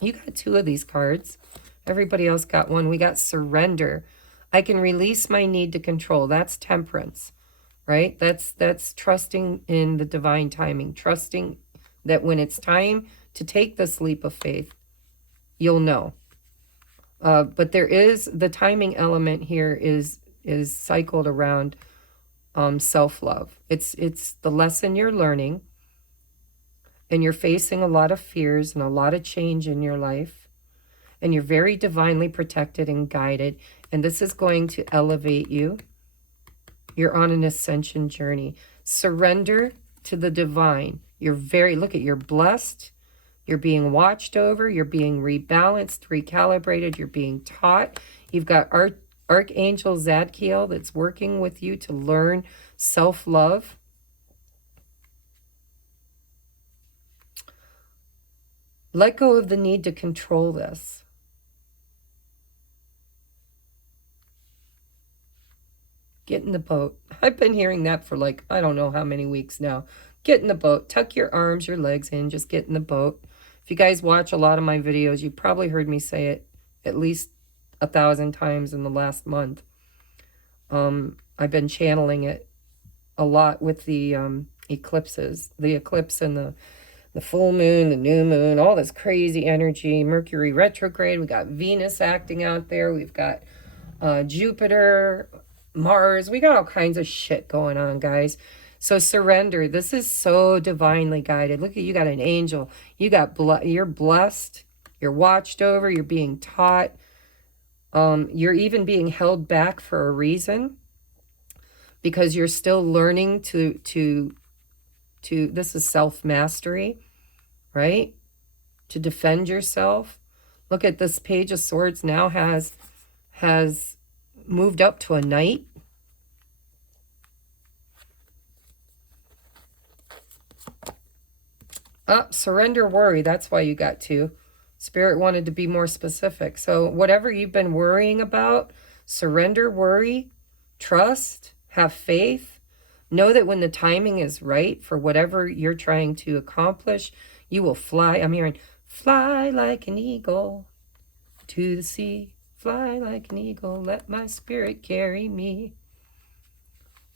You got 2 of these cards. Everybody else got 1. We got surrender. I can release my need to control. That's temperance, right? That's trusting in the divine timing, trusting that when it's time to take this leap of faith, you'll know. But there is the timing element here is cycled around self-love. It's the lesson you're learning, and you're facing a lot of fears and a lot of change in your life, and you're very divinely protected and guided, and this is going to elevate you. You're on an ascension journey. Surrender to the divine. You're blessed. You're being watched over. You're being rebalanced, recalibrated. You're being taught. You've got Archangel Zadkiel that's working with you to learn self-love. Let go of the need to control this. Get in the boat. I've been hearing that for like, I don't know how many weeks now. Get in the boat. Tuck your arms, your legs in. Just get in the boat. If you guys watch a lot of my videos, you probably heard me say it at least 1,000 times in the last month. I've been channeling it a lot with the eclipses. The eclipse and the full moon, the new moon, all this crazy energy. Mercury retrograde. We got Venus acting out there. We've got Jupiter, Mars. We got all kinds of shit going on, guys. So surrender. This is so divinely guided. Look at you, got an angel. You got you're blessed. You're watched over. You're being taught. You're even being held back for a reason, because you're still learning to this is self-mastery, right? To defend yourself. Look at this Page of Swords now has moved up to a knight. Surrender, worry. That's why you got 2. Spirit wanted to be more specific. So whatever you've been worrying about, surrender, worry, trust, have faith. Know that when the timing is right for whatever you're trying to accomplish, you will fly. I'm hearing, fly like an eagle to the sea. Fly like an eagle, let my spirit carry me.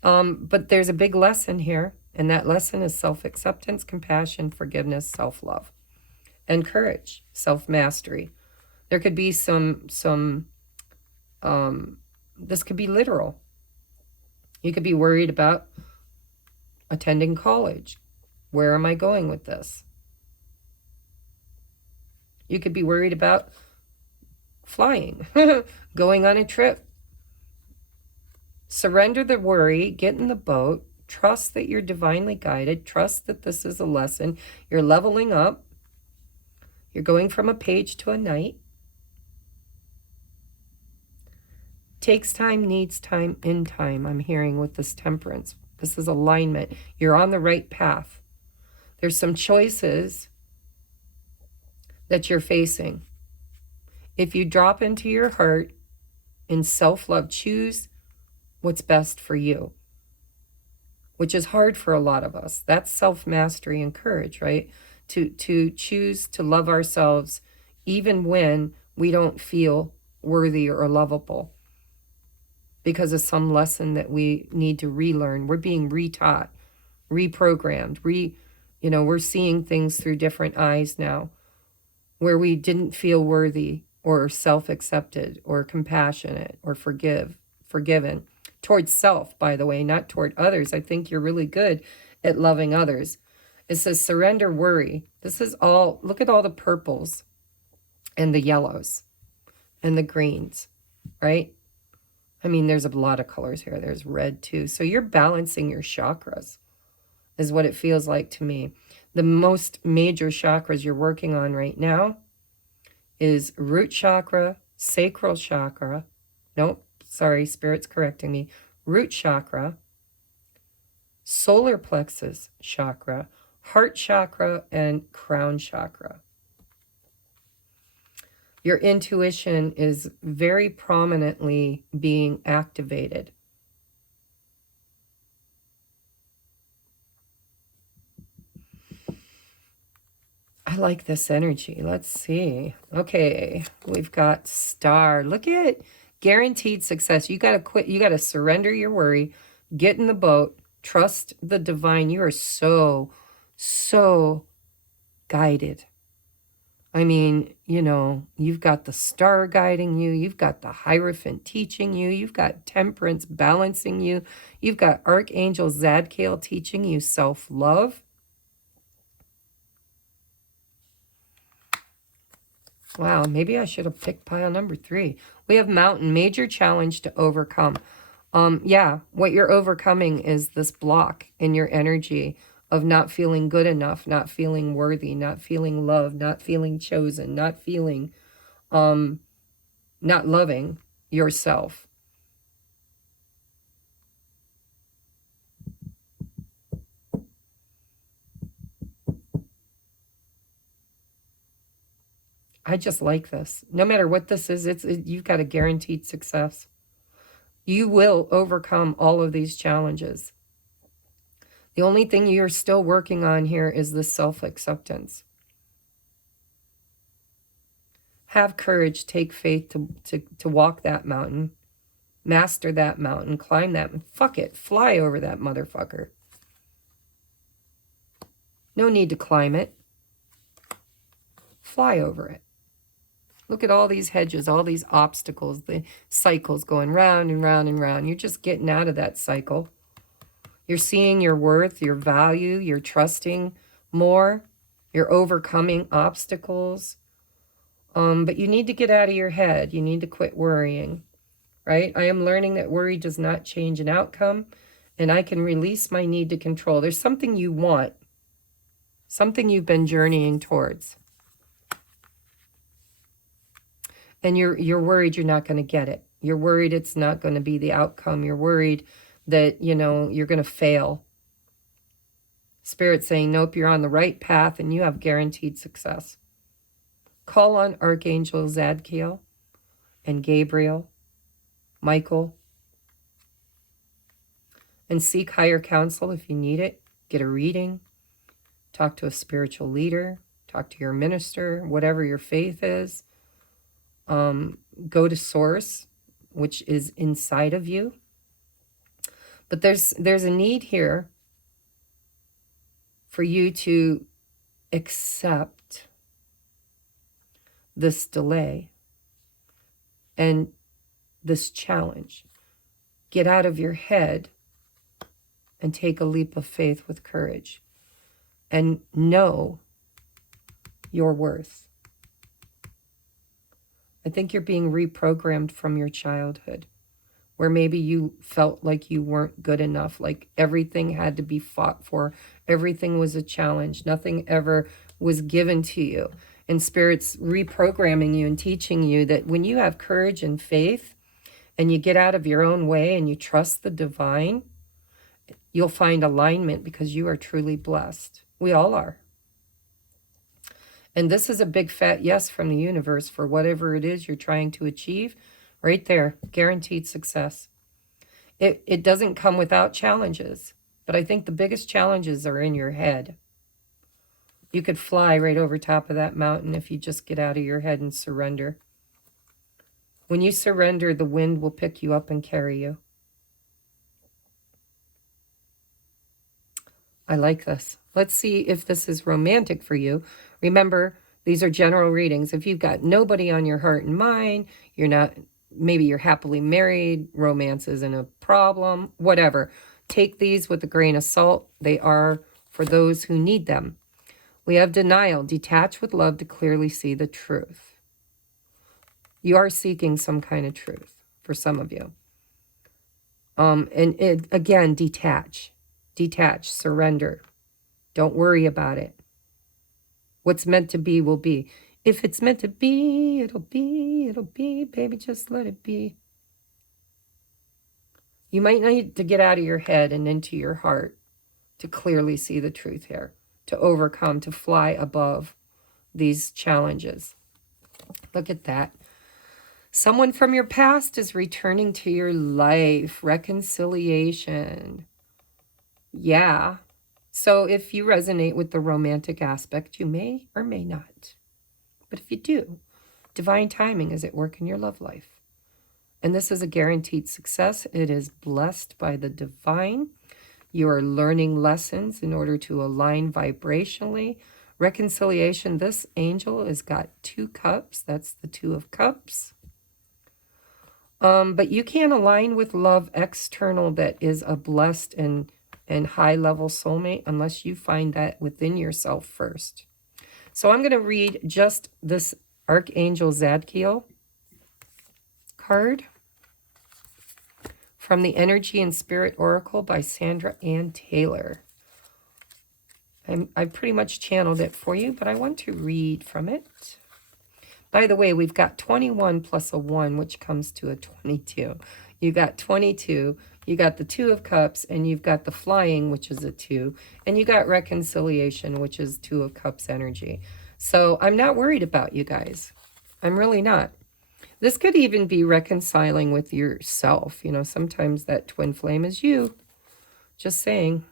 But there's a big lesson here, and that lesson is self-acceptance, compassion, forgiveness, self-love, and courage, self-mastery. There could be this could be literal. You could be worried about attending college. Where am I going with this? You could be worried about flying, going on a trip. Surrender the worry, get in the boat, trust that you're divinely guided, trust that this is a lesson. You're leveling up. You're going from a page to a knight. Takes time, needs time, in time, I'm hearing with this temperance. This is alignment. You're on the right path. There's some choices that you're facing. If you drop into your heart in self-love, choose what's best for you, which is hard for a lot of us. That's self-mastery and courage, right? To choose to love ourselves even when we don't feel worthy or lovable. because of some lesson that we need to relearn. We're being retaught, reprogrammed, we're seeing things through different eyes now, where we didn't feel worthy or self-accepted or compassionate or forgiven towards self, by the way, not toward others. I think you're really good at loving others. It says surrender worry. This is all, look at all the purples and the yellows and the greens, right? I mean, there's a lot of colors here. There's red too. So you're balancing your chakras is what it feels like to me. The most major chakras you're working on right now is root chakra, sacral chakra. Nope, sorry, Spirit's correcting me. Root chakra, solar plexus chakra, heart chakra, and crown chakra. Your intuition is very prominently being activated. I like this energy. Let's see. Okay, we've got star. Look at guaranteed success. You got to quit. You got to surrender your worry. Get in the boat. Trust the divine. You are so, so guided. I mean, you've got the star guiding you. You've got the Hierophant teaching you. You've got Temperance balancing you. You've got Archangel Zadkiel teaching you self-love. Wow, maybe I should have picked pile number 3. We have mountain, major challenge to overcome. Yeah, what you're overcoming is this block in your energy of not feeling good enough, not feeling worthy, not feeling loved, not feeling chosen, not feeling, not loving yourself. I just like this. No matter what this is, you've got a guaranteed success. You will overcome all of these challenges. The only thing you're still working on here is the self-acceptance. Have courage, take faith to walk that mountain, master that mountain, climb that, fuck it, fly over that motherfucker. No need to climb it. Fly over it. Look at all these hedges, all these obstacles, the cycles going round and round and round. You're just getting out of that cycle. You're seeing your worth, your value, you're trusting more, you're overcoming obstacles. But you need to get out of your head. You need to quit worrying, right? I am learning that worry does not change an outcome, and I can release my need to control. There's something you want, something you've been journeying towards. And you're worried you're not going to get it. You're worried it's not going to be the outcome. You're worried that, you're going to fail. Spirit's saying, nope, you're on the right path and you have guaranteed success. Call on Archangel Zadkiel and Gabriel, Michael, and seek higher counsel if you need it. Get a reading. Talk to a spiritual leader. Talk to your minister, whatever your faith is. Go to source, which is inside of you. But there's a need here for you to accept this delay and this challenge. Get out of your head and take a leap of faith with courage and know your worth. I think you're being reprogrammed from your childhood, where maybe you felt like you weren't good enough, like everything had to be fought for, everything was a challenge, nothing ever was given to you. And Spirit's reprogramming you and teaching you that when you have courage and faith and you get out of your own way and you trust the divine, you'll find alignment because you are truly blessed. We all are. And this is a big fat yes from the universe for whatever it is you're trying to achieve. Right there, guaranteed success. It doesn't come without challenges, but I think the biggest challenges are in your head. You could fly right over top of that mountain if you just get out of your head and surrender. When you surrender, the wind will pick you up and carry you. I like this. Let's see if this is romantic for you. Remember, these are general readings. If you've got nobody on your heart and mind, you're not, maybe you're happily married, romance isn't a problem, whatever. Take these with a grain of salt. They are for those who need them. We have denial. Detach with love to clearly see the truth. You are seeking some kind of truth for some of you. Again, detach. Detach, surrender. Don't worry about it. What's meant to be will be. If it's meant to be, it'll be, it'll be. Baby, just let it be. You might need to get out of your head and into your heart to clearly see the truth here, to overcome, to fly above these challenges. Look at that. Someone from your past is returning to your life. Reconciliation. Yeah. So if you resonate with the romantic aspect, you may or may not. But if you do, divine timing is at work in your love life. And this is a guaranteed success. It is blessed by the divine. You are learning lessons in order to align vibrationally. Reconciliation, this angel has got 2 cups. That's the 2 of cups. But you can't align with love external that is a blessed and high-level soulmate unless you find that within yourself first. So I'm going to read just this Archangel Zadkiel card from the Energy and Spirit Oracle by Sandra Ann Taylor. I've pretty much channeled it for you, but I want to read from it. By the way, we've got 21 plus a 1, which comes to a 22. You got 22, you got the 2 of Cups, and you've got the Flying, which is a 2, and you got Reconciliation, which is 2 of Cups energy. So I'm not worried about you guys. I'm really not. This could even be reconciling with yourself. You know, sometimes that twin flame is you. Just saying.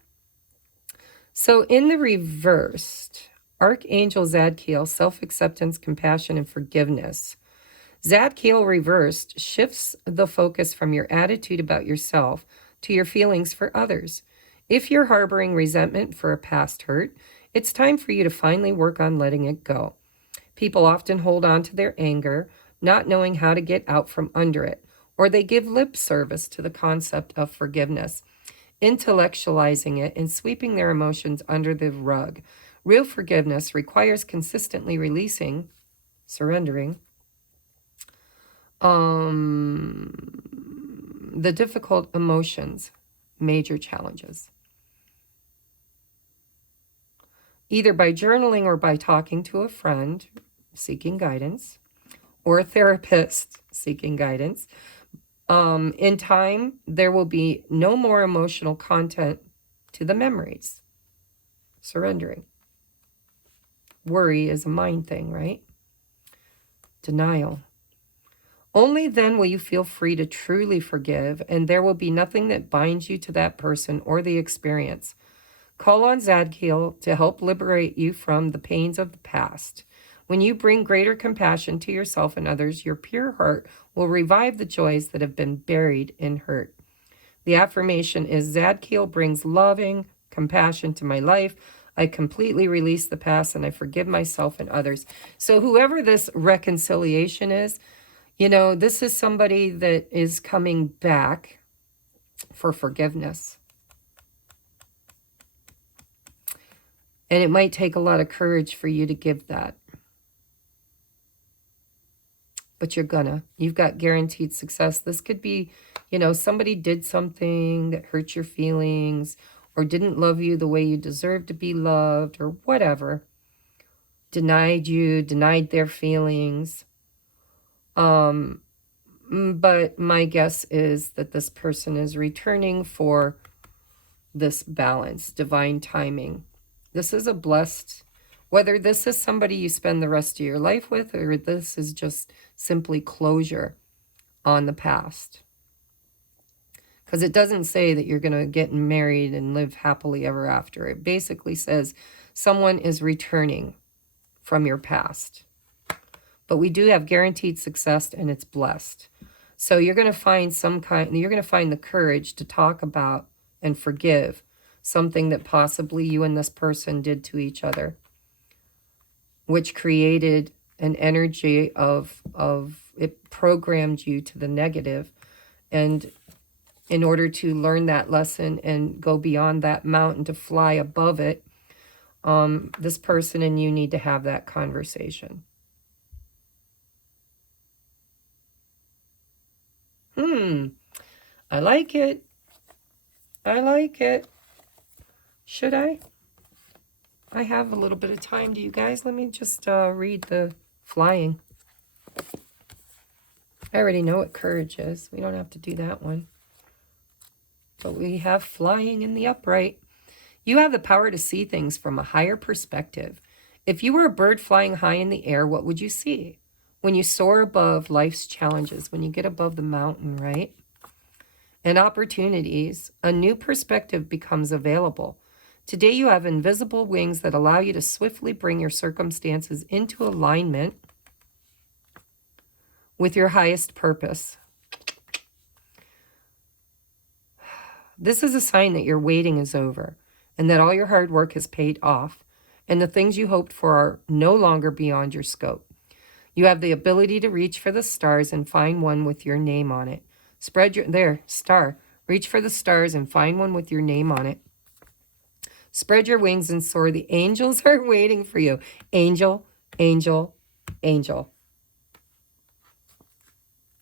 So in the reversed, Archangel Zadkiel, self-acceptance, compassion, and forgiveness. Zadkiel reversed shifts the focus from your attitude about yourself to your feelings for others. If you're harboring resentment for a past hurt, it's time for you to finally work on letting it go. People often hold on to their anger, not knowing how to get out from under it, or they give lip service to the concept of forgiveness, intellectualizing it and sweeping their emotions under the rug. Real forgiveness requires consistently releasing, surrendering, the difficult emotions, major challenges. Either by journaling or by talking to a friend seeking guidance, or a therapist seeking guidance. In time, there will be no more emotional content to the memories. Surrendering. Worry is a mind thing, right? Denial. Only then will you feel free to truly forgive, and there will be nothing that binds you to that person or the experience. Call on Zadkiel to help liberate you from the pains of the past. When you bring greater compassion to yourself and others, your pure heart will revive the joys that have been buried in hurt. The affirmation is, Zadkiel brings loving compassion to my life. I completely release the past and I forgive myself and others. So whoever this reconciliation is, you know, this is somebody that is coming back for forgiveness. And it might take a lot of courage for you to give that. But you're gonna. You've got guaranteed success. This could be, you know, somebody did something that hurt your feelings or didn't love you the way you deserve to be loved or whatever. Denied you, denied their feelings. But my guess is that this person is returning for this balance, divine timing. This is a blessed, whether this is somebody you spend the rest of your life with or this is just simply closure on the past. Because it doesn't say that you're going to get married and live happily ever after. It basically says someone is returning from your past. but we do have guaranteed success, and it's blessed. So you're going to find you're going to find the courage to talk about and forgive something that possibly you and this person did to each other, which created an energy of it programmed you to the negative. And in order to learn that lesson and go beyond that mountain to fly above it, this person and you need to have that conversation. I like it. I like it. Should I? I have a little bit of time. Do you guys? Let me just read the flying. I already know what courage is. We don't have to do that one. But we have flying in the upright. You have the power to see things from a higher perspective. If you were a bird flying high in the air, what would you see? When you soar above life's challenges, when you get above the mountain, right? And opportunities, a new perspective becomes available. Today you have invisible wings that allow you to swiftly bring your circumstances into alignment with your highest purpose. This is a sign that your waiting is over and that all your hard work has paid off and the things you hoped for are no longer beyond your scope. You have the ability to reach for the stars and find one with your name on it. Star. Reach for the stars and find one with your name on it. Spread your wings and soar. The angels are waiting for you. Angel, angel, angel.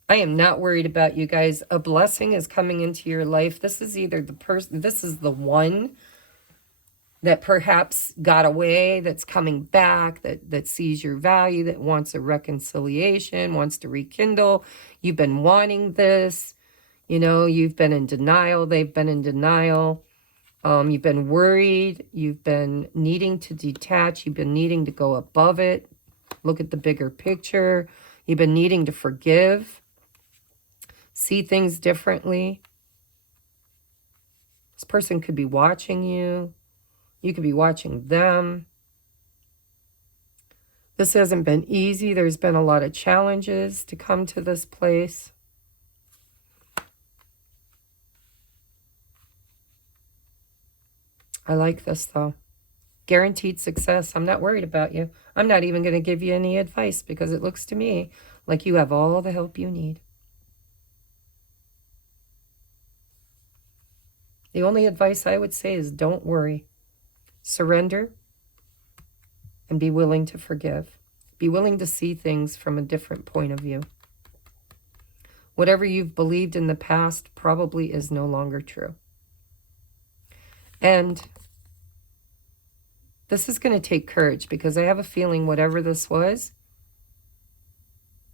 I am not worried about you guys. A blessing is coming into your life. This is either the person, this is the one that perhaps got away, that's coming back, that sees your value, that wants a reconciliation, wants to rekindle. You've been wanting this. You know, you've been in denial. They've been in denial. You've been worried. You've been needing to detach. You've been needing to go above it. Look at the bigger picture. You've been needing to forgive. See things differently. This person could be watching you. You could be watching them. This hasn't been easy. There's been a lot of challenges to come to this place. I like this, though. Guaranteed success. I'm not worried about you. I'm not even going to give you any advice because it looks to me like you have all the help you need. The only advice I would say is don't worry. Surrender and be willing to forgive. Be willing to see things from a different point of view. Whatever you've believed in the past probably is no longer true. And this is going to take courage because I have a feeling whatever this was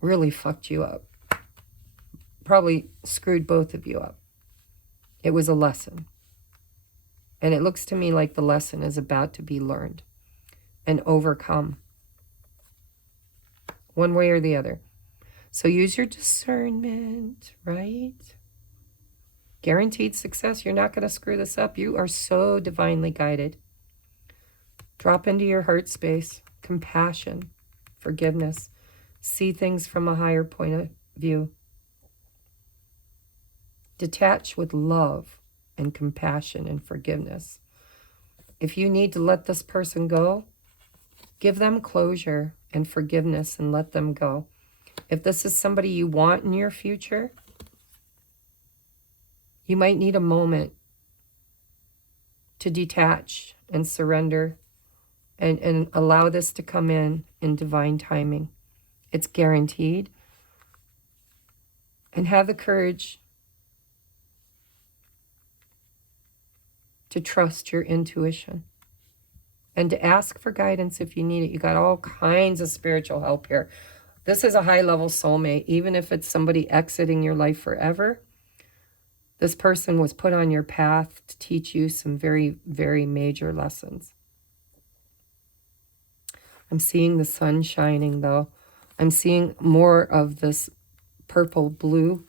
really fucked you up. Probably screwed both of you up. It was a lesson. And it looks to me like the lesson is about to be learned and overcome. One way or the other. So use your discernment, right? Guaranteed success. You're not going to screw this up. You are so divinely guided. Drop into your heart space. Compassion. Forgiveness. See things from a higher point of view. Detach with love and compassion and forgiveness. If you need to let this person go, give them closure and forgiveness and let them go. If this is somebody you want in your future, you might need a moment to detach and surrender and allow this to come in divine timing. It's guaranteed. And have the courage to trust your intuition and to ask for guidance if you need it. You got all kinds of spiritual help here. This is a high-level soulmate. Even if it's somebody exiting your life forever, this person was put on your path to teach you some very, very major lessons. I'm seeing the sun shining, though. I'm seeing more of this purple-blue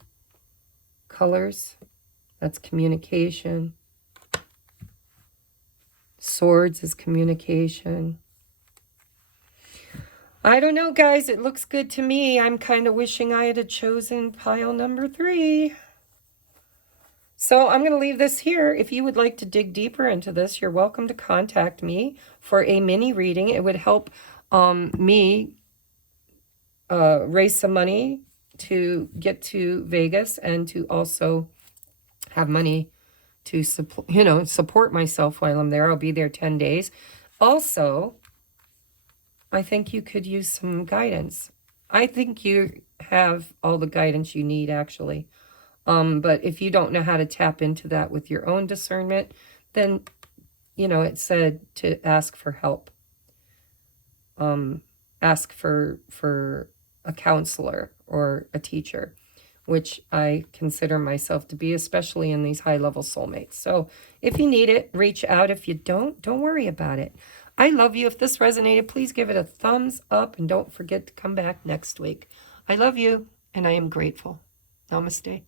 colors. That's communication. Swords is communication. I don't know, guys. It looks good to me. I'm kind of wishing I had chosen pile number 3. So I'm going to leave this here. If you would like to dig deeper into this, you're welcome to contact me for a mini reading. It would help me raise some money to get to Vegas and to also have money to support myself while I'm there. I'll be there 10 days. Also, I think you could use some guidance. I think you have all the guidance you need, actually. But if you don't know how to tap into that with your own discernment, then, it said to ask for help. Ask for a counselor or a teacher, which I consider myself to be, especially in these high-level soulmates. So if you need it, reach out. If you don't worry about it. I love you. If this resonated, please give it a thumbs up, and don't forget to come back next week. I love you, and I am grateful. Namaste.